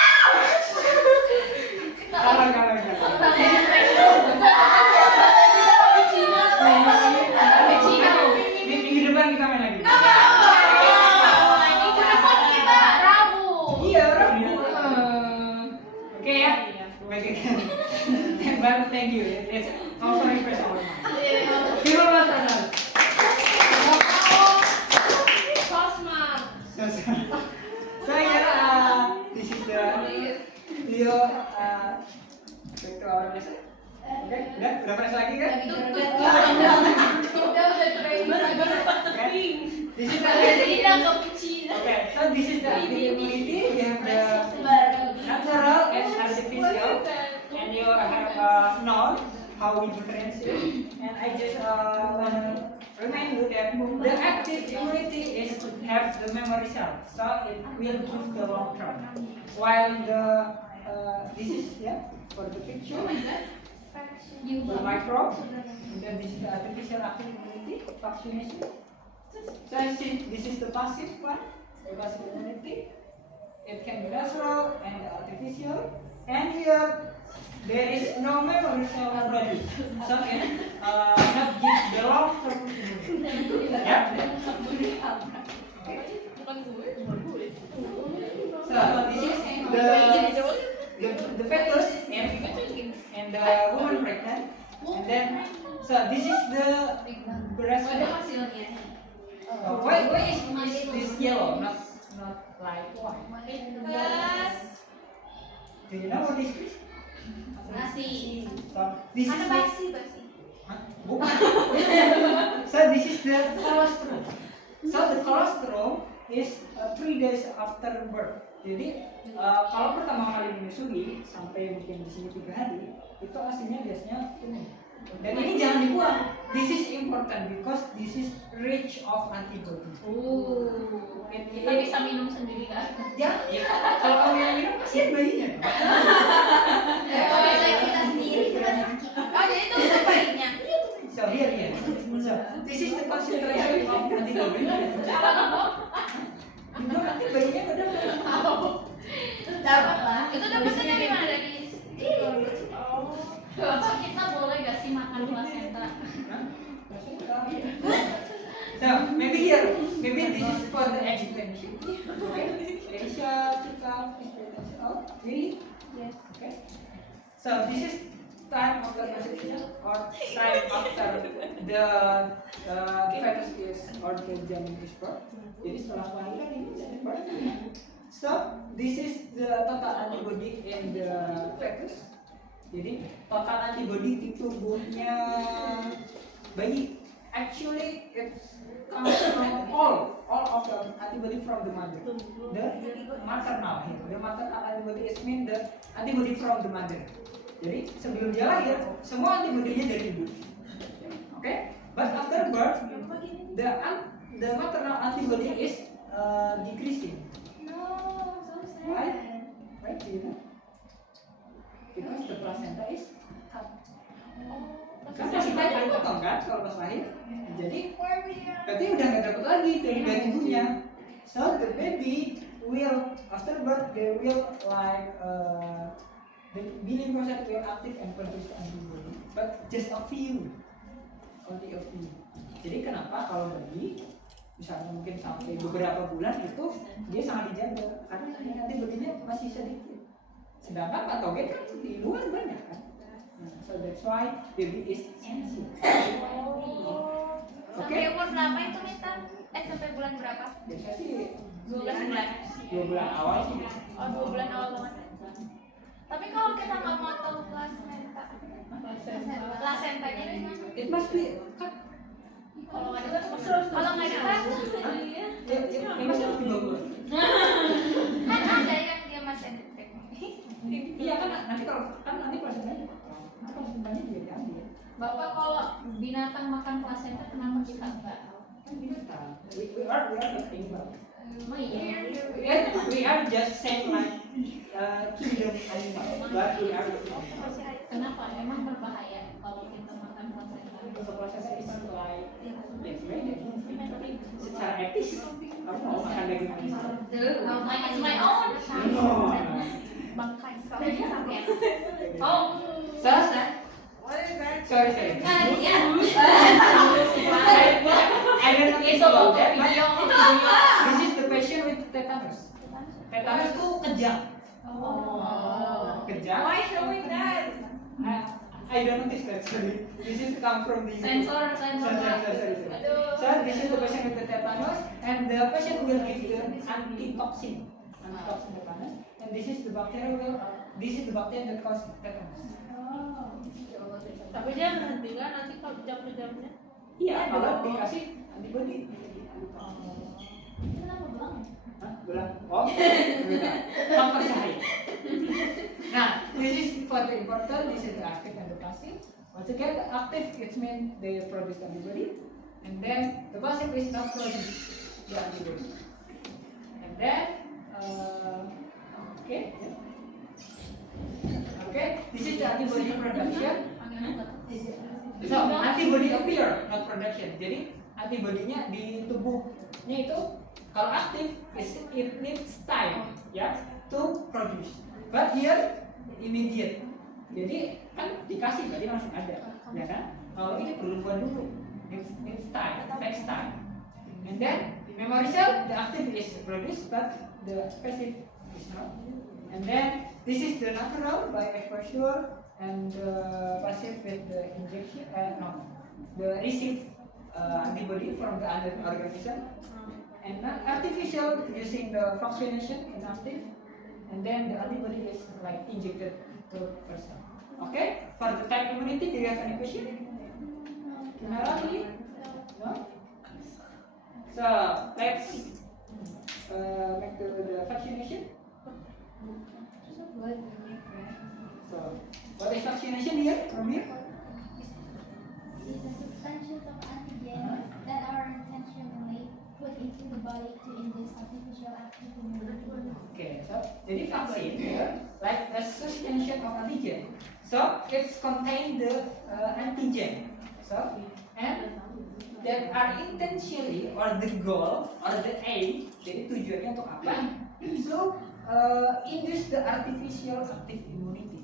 Kalah. Minggu depan kita main lagi. Iya, orang. Oke ya. Baru thank you. It's also refreshing. Terima kasih. Saya kira this is the video back to our lesson. Oke, udah fresh lagi kan? Okay. This is the okay, so this is the activity. We have the natural and artificial, and you have known how we differentiate. And I just want remind you that the active immunity is have the memory cell, so it will give the long term. While the this is for the picture, the microbe, and then this is the artificial active immunity vaccination. So I see this is the passive one, the passive immunity. It can be natural and artificial, and here there is no memory cell already, so it not give the long term immunity. Yeah. So this is the fetus and the woman pregnant, and then so this is the breast milk. Why is this yellow, not like white? Do you know what this is? Nasi. So this is Ada the, basi. Huh? Bukan. So this is the colostrum. So the colostrum is 3 days after birth. Jadi kalau pertama kali menyusui sampai mungkin di sini 3 hari, itu asinya biasanya kuning. Dan ini jangan dibuang. This is important because this is rich of antibody. Kita bisa minum sendiri kan? Ya, kalau kamu yang minum kasihan bayinya. Kalau misalnya kita sendiri kita sakit. Oh jadi itu untuk baiknya. So here. So this is the concentration of antibody. Itu nanti bayinya nggak dapat. Dapat lah. Itu dapatnya dari mana? Dari Bapak kita boleh gak sih makan placenta? So maybe this is for the expansion. Okay. Asia, Africa, oh, really? Yes. Okay. So this is time after conception or time after the fetus is or the janin is birth. Jadi setelah kelahiran ini jadi birth. So this is the total antibody in the fetus. Jadi total antibody di tubuhnya bayi actually it comes from all of the antibody from the mother. The maternal here. The maternal antibody is mean the antibody from the mother. Jadi sebelum dia lahir semua antibodinya dari ibu. Okay? But after birth the maternal antibody is decreasing. No, so sad. Why do you know? Because the placenta is cut. Kan placentanya dipotong kan kalau pas lahir. Jadi berarti udah nggak dapat lagi dari ibunya. So the baby will after birth they will like the billion process will active and produce antibody. But just a few, only a few. Jadi kenapa kalau bayi misalnya mungkin sampai beberapa bulan itu dia sangat dijaga karena antibodinya masih sedikit. Sedangkan patogen kan di luar banyak kan. So that's why baby is sensitive. Sampai umur berapa itu Mita? Sampai bulan berapa? Biasanya sih 12 bulan. 2 bulan awal sih. Oh 2 bulan awal banget. Tapi kalau kita nggak mau tahu placentanya dari mana? It must be cut. Kalau nggak ada It must be 2 bulan. kan ada yang dia masih ada. Iya kan nanti placentanya dipotong. Nanti placentanya juga diambil. Bapak kalau binatang makan placenta kenapa kita enggak? Kan binatang. We are the animal. Oh iya. We are just same like kingdom animal, but we are the animal. Kenapa? Emang berbahaya kalau kita makan placenta? So placenta is like tapi secara etis kamu mau makan daging manusia? Like it's my own. No. Bangkai. Oh, Sorry. Nah, iya. I don't know itu about loh that, but video. this is the patient with tetanus. Tetanus tuh kejang. Kejang. Why showing that? I don't notice that. Sorry. This is come from the Sensor. Sorry. So this is the patient with the tetanus, and the patient will give the antitoxin tetanus, and this is the bacteria that cause tetanus. Tapi dia menghentikan nanti kalau jam-jamnya. Iya, kalau dikasih antibody. Hah? Belang? Oh, beda. Faktor cahaya. Nah, this is for the important. This is the active and the passive. Once again, the active it means they produce antibody. and then the passive is not produce the antibody. And then, okay, this is the antibody production. So antibody appear, not production. Jadi antibodinya di tubuhnya itu kalau aktif, it needs time, ya, to produce. But here immediate. Jadi kan dikasih berarti langsung ada, ya kan? Kalau ini perlu buat dulu, needs time, takes time. And then memory cell, the active is produced, but the passive is not. And then this is the natural by exposure, and the passive with the injection. The receive antibody from the other organism, and artificial using the fractionation in active, and then the antibody is like injected to person. Okay, for the type immunity, do you have any question? Generally, no. So let's make the vaccination. So what is vaccination here from here? These are substances of antigens that are intentionally put into the body to induce artificial active immunity. Okay, so jadi vaksin here, like a suspension of antigen. So it's contain the antigen. So and that are intentionally or the goal or the aim. Jadi tujuannya untuk apa? So induce the artificial active immunity.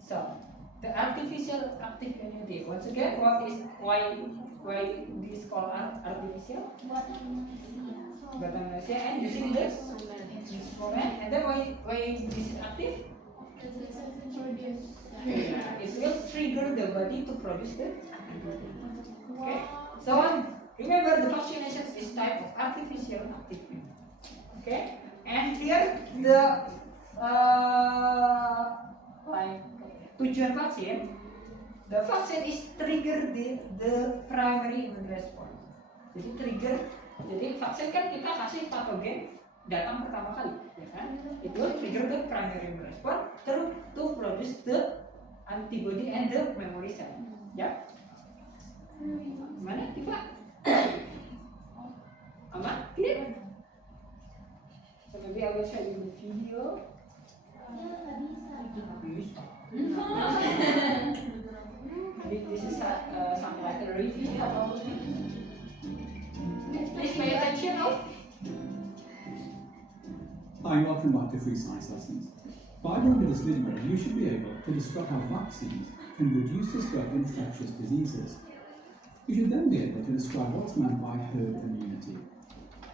So the artificial active immunity. Once again, what is why this called artificial? Buatan Manusia and using this instrument, and then why this is active? It will trigger the body to produce the antibody. Okay. So remember the vaccination is type of artificial active immunity. Okay. And here the like tujuan vaksin, the vaccine is trigger the primary immune response. Jadi trigger, jadi vaksin kan kita kasih patogen datang pertama kali, ya kan? It will trigger the primary immune response to produce the antibody and the memory cell. Ya? Mana? Tiba? Aman? Clear? So maybe I will show you the video. Bisa. This is something like a review. Please pay attention. Hi, welcome back to Free Science Lessons. By the end of this video, you should be able to describe how vaccines can reduce the spread of infectious diseases. You should then be able to describe what's meant by herd immunity.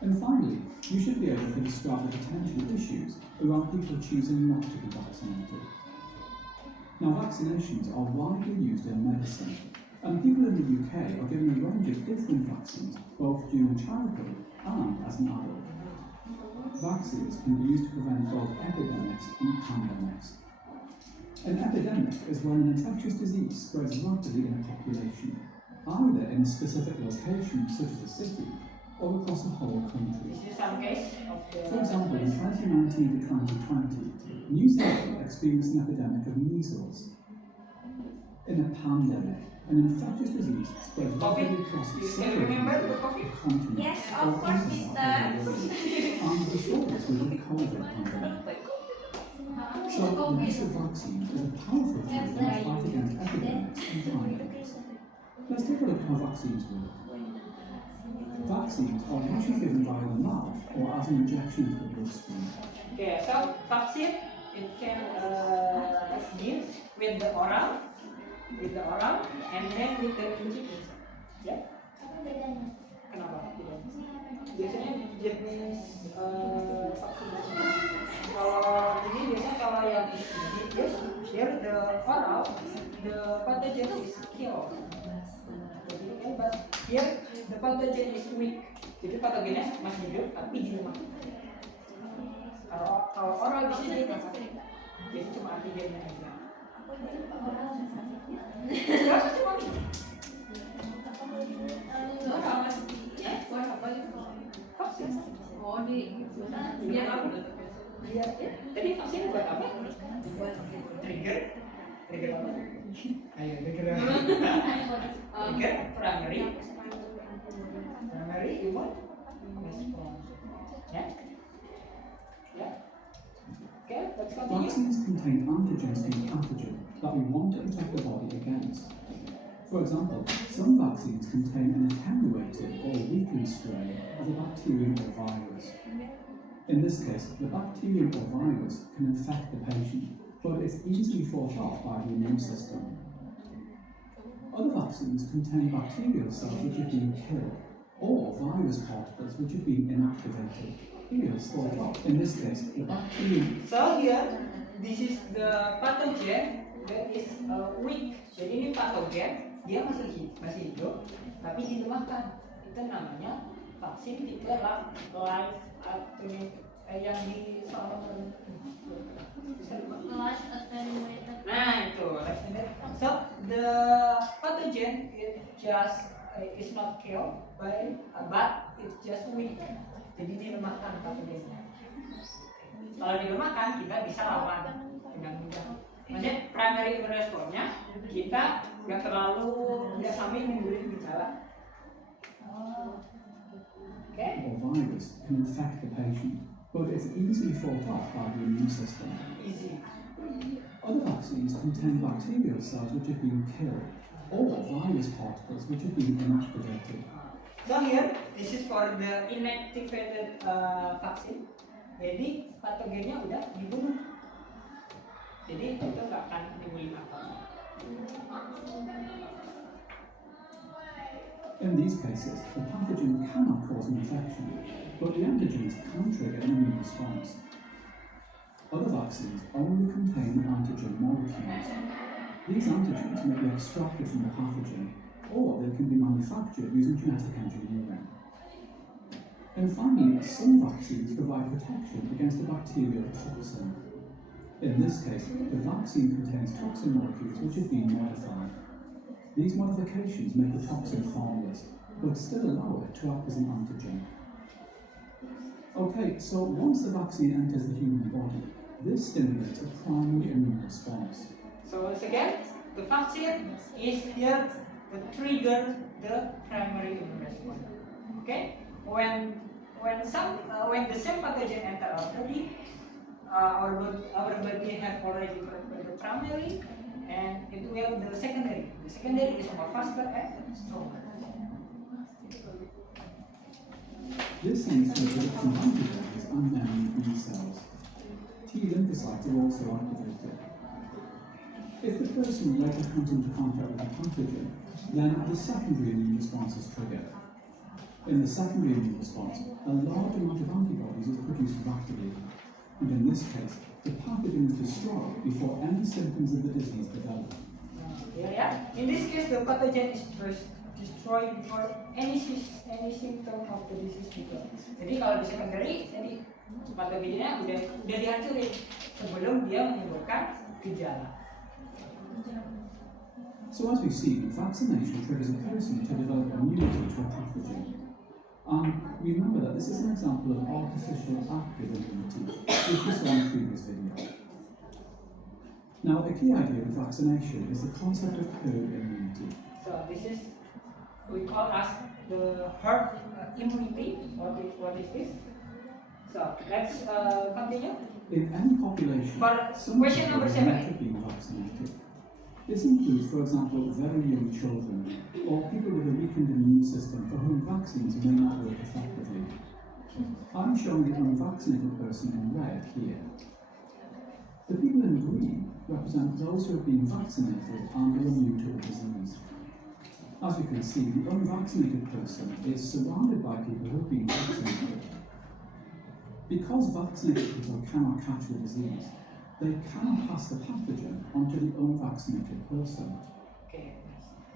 And finally, you should be able to describe the potential issues around people choosing not to be vaccinated. Now, vaccinations are widely used in medicine, and people in the UK are given a range of different vaccines, both during childhood and as an adult. Vaccines can be used to prevent both epidemics and pandemics. An epidemic is when an infectious disease spreads rapidly in a population, either in a specific location, such as a city, or across a whole country. This is some case of the. For example, in 2019 to 2020, New Zealand experienced an epidemic of measles. In a pandemic, an infectious disease spreads rapidly across Can you several remember the COVID? continents. Yes, of course, mister. And the shortest was the COVID pandemic. So, the use of vaccines is a powerful tool in the fight against epidemics and pandemics. Let's take a look at how vaccines work. Vaccines are usually given via the mouth or as an injection into the bloodstream. Okay, so vaccine it can give with the oral, and then with the injection. Ya? Kenapa? Biasanya jenis vaksinasi. Kalau ini biasanya kalau yang inject, here the oral, the pathogen is killed. But here the pathogen is weak. Jadi patogennya masih hidup tapi dilemah. Kalau oral di sini jadi cuma antigennya aja. Cuma vaksin. Oh, biar apa? Iya, tadi vaksin buat apa? Buat trigger apa? Ayo, trigger primary Yeah. Okay, let's continue. Vaccines contain antigens to the pathogen that we want to protect the body against. For example, some vaccines contain an attenuated or weakened strain of a bacterium or virus. In this case, the bacterium or virus can infect the patient, but it's easily fought off by the immune system. Other vaccines contain bacterial cells which have been killed, or virus particles which have been inactivated. Here is fought off. In this case, the bacterium. So here, this is the pathogen that is weak. Jadi ini patogen, dia masih hidup, tapi dilemahkan. Itu namanya vaksin tipe live yang di Live attenuated. Nah itu, so the pathogen it just is not killed by but it's just weak. Jadi dilemahkan patogennya. Kalau dilemahkan kita bisa lawan dengan mudah. Maksudnya primary immune response-nya kita nggak sampai menimbulkan gejala. Okay. Or virus can infect the patient, but it's easily fought off by the immune system. Easy. Other vaccines contain bacterial cells which have been killed, or virus particles which have been inactivated. So here, this is for the inactivated vaksin. Jadi patogennya udah dibunuh. Jadi itu nggak akan menimbulkan apa. In these cases, the pathogen cannot cause an infection, but the antigens can trigger an immune response. Other vaccines only contain the antigen molecules. These antigens may be extracted from the pathogen, or they can be manufactured using genetic engineering. And finally, some vaccines provide protection against a bacterial toxin. In this case, the vaccine contains toxin molecules which have been modified. These modifications make the toxin harmless, but still allow it to act as an antigen. Okay, so once the vaccine enters the human body, this stimulates a primary immune response. So once again, the vaccine is here to trigger the primary immune response. Okay, when the same pathogen enter our body, our body have already the primary, and it will the secondary. The secondary is more faster and stronger. This leads to a production of antibodies and memory B cells. T lymphocytes are also activated. If the person later comes into contact with a pathogen, then the secondary immune response is triggered. In the secondary immune response, a large amount of antibodies is produced rapidly, and in this case, the pathogen is destroyed before any symptoms of the disease develop. Yeah. In this case, the pathogen is destroyed before any symptom of the disease develops. Jadi kalau di secondary, jadi patogennya udah dihancurin sebelum dia menimbulkan gejala. So as we see, vaccination triggers a person to develop immunity to a pathogen. Remember that this is an example of artificial active immunity, which we saw in the previous video. Now, a key idea of vaccination is the concept of herd immunity. So this is we call as the herd immunity. What is this? So let's continue. In any population, For some question people number are 7. not being vaccinated. This includes, for example, very young children or people with a weakened immune system for whom vaccines may not work effectively. I'm showing the unvaccinated person in red here. The people in green represent those who have been vaccinated and are immune to the disease. As you can see, the unvaccinated person is surrounded by people who have been vaccinated. Because vaccinated people cannot catch the disease, they can pass the pathogen onto the unvaccinated person. Okay.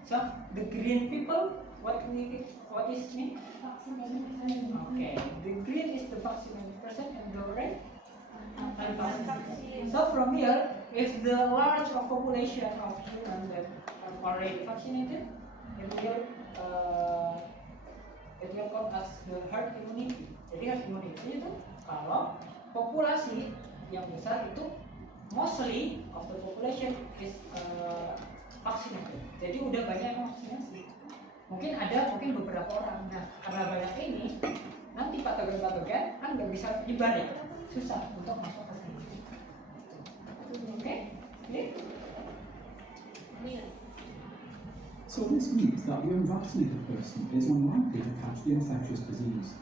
So the green people, what is mean? Okay. The green is the vaccinated person, and the red unvaccinated. So from here, if the large of population of humans that are already vaccinated, it will call as the herd immunity. Jadi herd immunity itu kalau populasi yang besar itu mostly of the population is vaccinated. Jadi udah banyak yang vaksinasi. Mungkin beberapa orang. Nah, karena banyak ini, nanti patogen kan nggak bisa nyebar ya. susah untuk masuk ke sini. Oke? So this means that the unvaccinated person is unlikely to catch the infectious disease.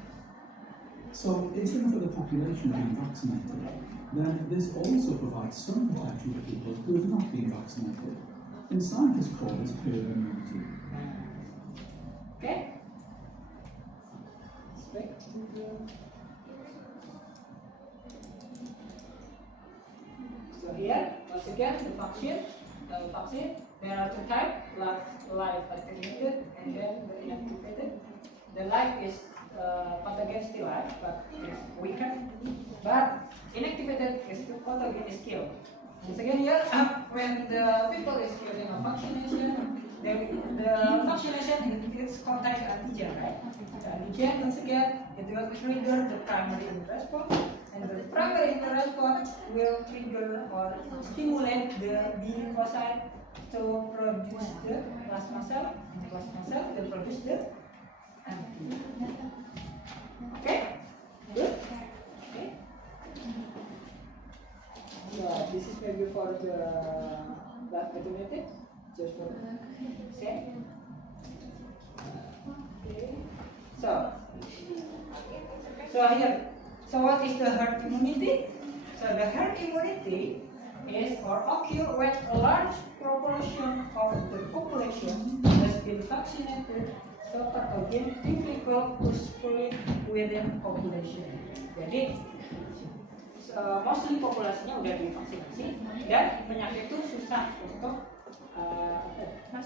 So even for the population being vaccinated, then this also provides some protection to people who have not been vaccinated. And scientists call this herd immunity. Okay? So here, once again, the vaccine, there are two types, live attenuated and then the inactivated. The live is pathogen still alive, but it's weaker. But inactivated is the pathogen is killed. Once again here, when the people is given a vaccination, the vaccination is contain antigen, right? The antigen, once again, it will trigger the primary immune response, and the primary immune response will trigger or stimulate the B lymphocyte to produce the plasma cell, and the plasma cell will produce the antibody. Okay? Good? Okay? This is maybe for the last automated, just for say. Okay. So here, so what is the herd immunity? So the herd immunity is or occur when a large proportion of the population has been vaccinated, so pathogen difficult to spread within population. Jadi mostly populasinya udah divaksinasi dan penyakit itu susah untuk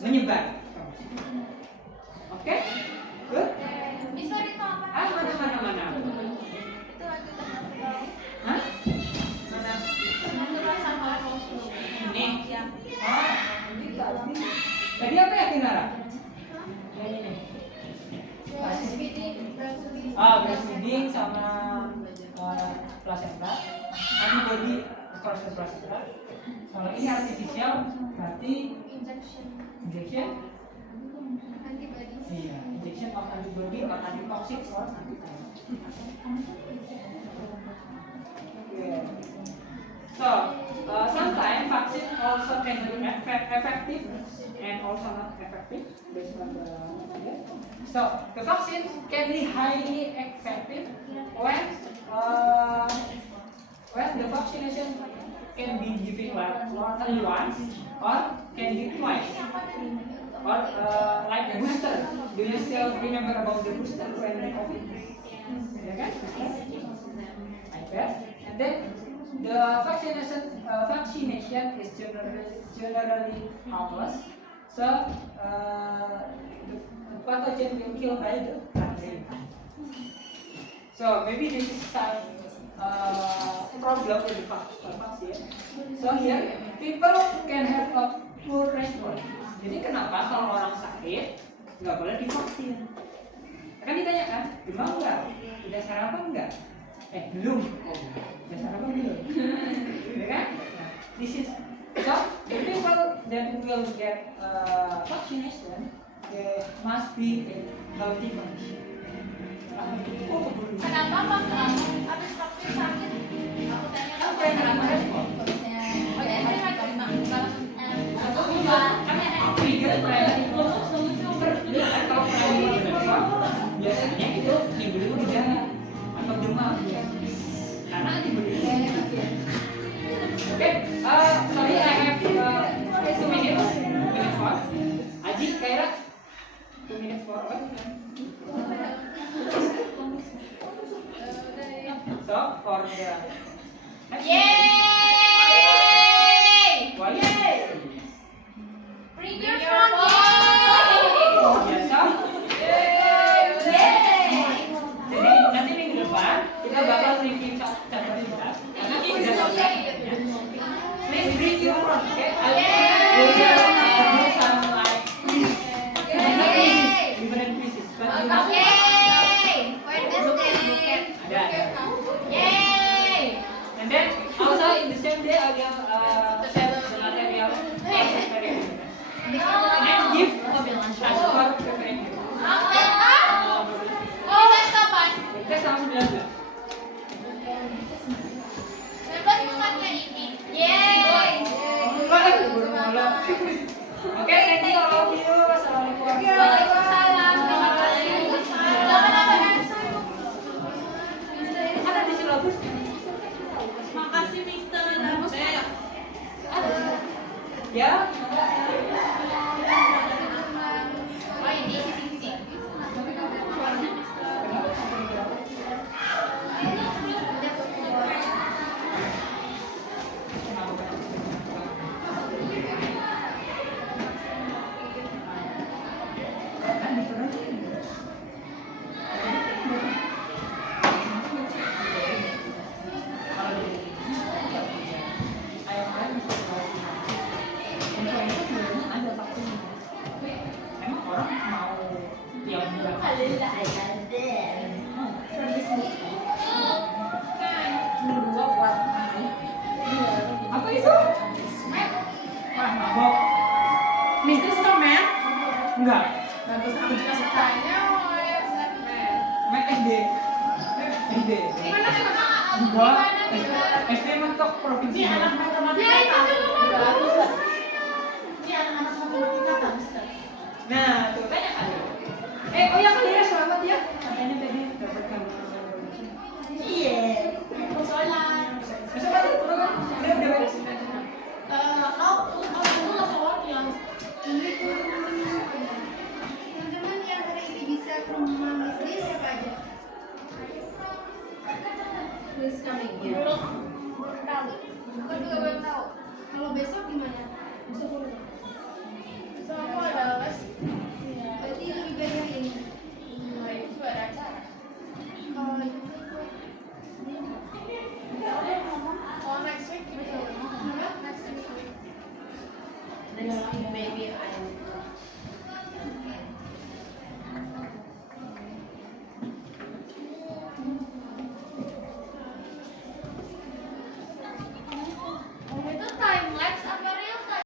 menyebar. Oke? Good? Bisa ditambah. Mana? Itu lagi teman-teman. Hah? Mana? Teman-teman sama Rasul. Ini? Ya. Ini tadi. Tadi apa ya, Kinara? Yang ini. Breastfeeding. Breastfeeding sama placenta. Antibody proses placenta. Kalau ini artificial, berarti injection. Antibodies. Iya, injection of antibody or antitoxic or antiviral. Okay. So, sometimes vaccine also can be effective and also not effective based on the So, the vaccine can be highly effective when the vaccination can be given only once or can be twice. Or like the booster. Do you still remember about the booster when the COVID? Yeah, kan? Like that. And then the vaccination is generally harmless. So the pathogen will kill by the vaccine. So maybe this is some problem with the vaccine. So here people can have a poor response. Jadi kenapa kalau orang sakit nggak boleh divaksin? Kan ditanya kan, demam nggak? Udah sarapan nggak? Belum. Udah sarapan belum? Ya kan? Nah, this is so the people that will get vaccination, they must be in healthy condition. Kenapa Pak? Habis vaksin sakit? Aku tanya Apa yang kenapa respon? Oh ya, ini lagi Atau trigger kalau biasanya itu dibeli gejala atau demam karena dibeli. Oke, sorry I have 2 minutes for Aji, Kaira 2 minutes for what? So for the next Yay! Why? Bring your phone! Yes, Jadi nanti minggu depan kita bakal review chapter 11 karena ini udah selesai. Please bring your phone, okay? We'll do some like different pieces. Yay! Where is it? Ada. Yay! And then also in the same day I will share the material and give transfer preparing you. Oh, that's kapan? Kita sama 19. Oke, thank you, love you. Assalamualaikum. Waalaikumsalam. Terima kasih. Jangan apa Ada di silabus. Makasih Mister. Ya. Oh ini sisi. Emang orang mau yang apa itu? Wah, mabok. Mister suka math? Enggak. Bagus, aku juga suka. Main SD. SD. Enggak. SD mentok provinsi. Ini anak matematika kan? Bagus. Ini anak-anak matematika kan, Mister? Nah, tuh tanya kali. Oh ya kali ya, selamat ya. Katanya tadi dapat gambar. Iya. Persoalan. Besok aja program. Udah beres. Kau dulu lah soal yang Teman-teman yang hari ini bisa ke rumah Miss Lee siapa aja? Miss coming. Belum tahu. Aku juga belum tahu. Kalau besok gimana? Besok aku ada les.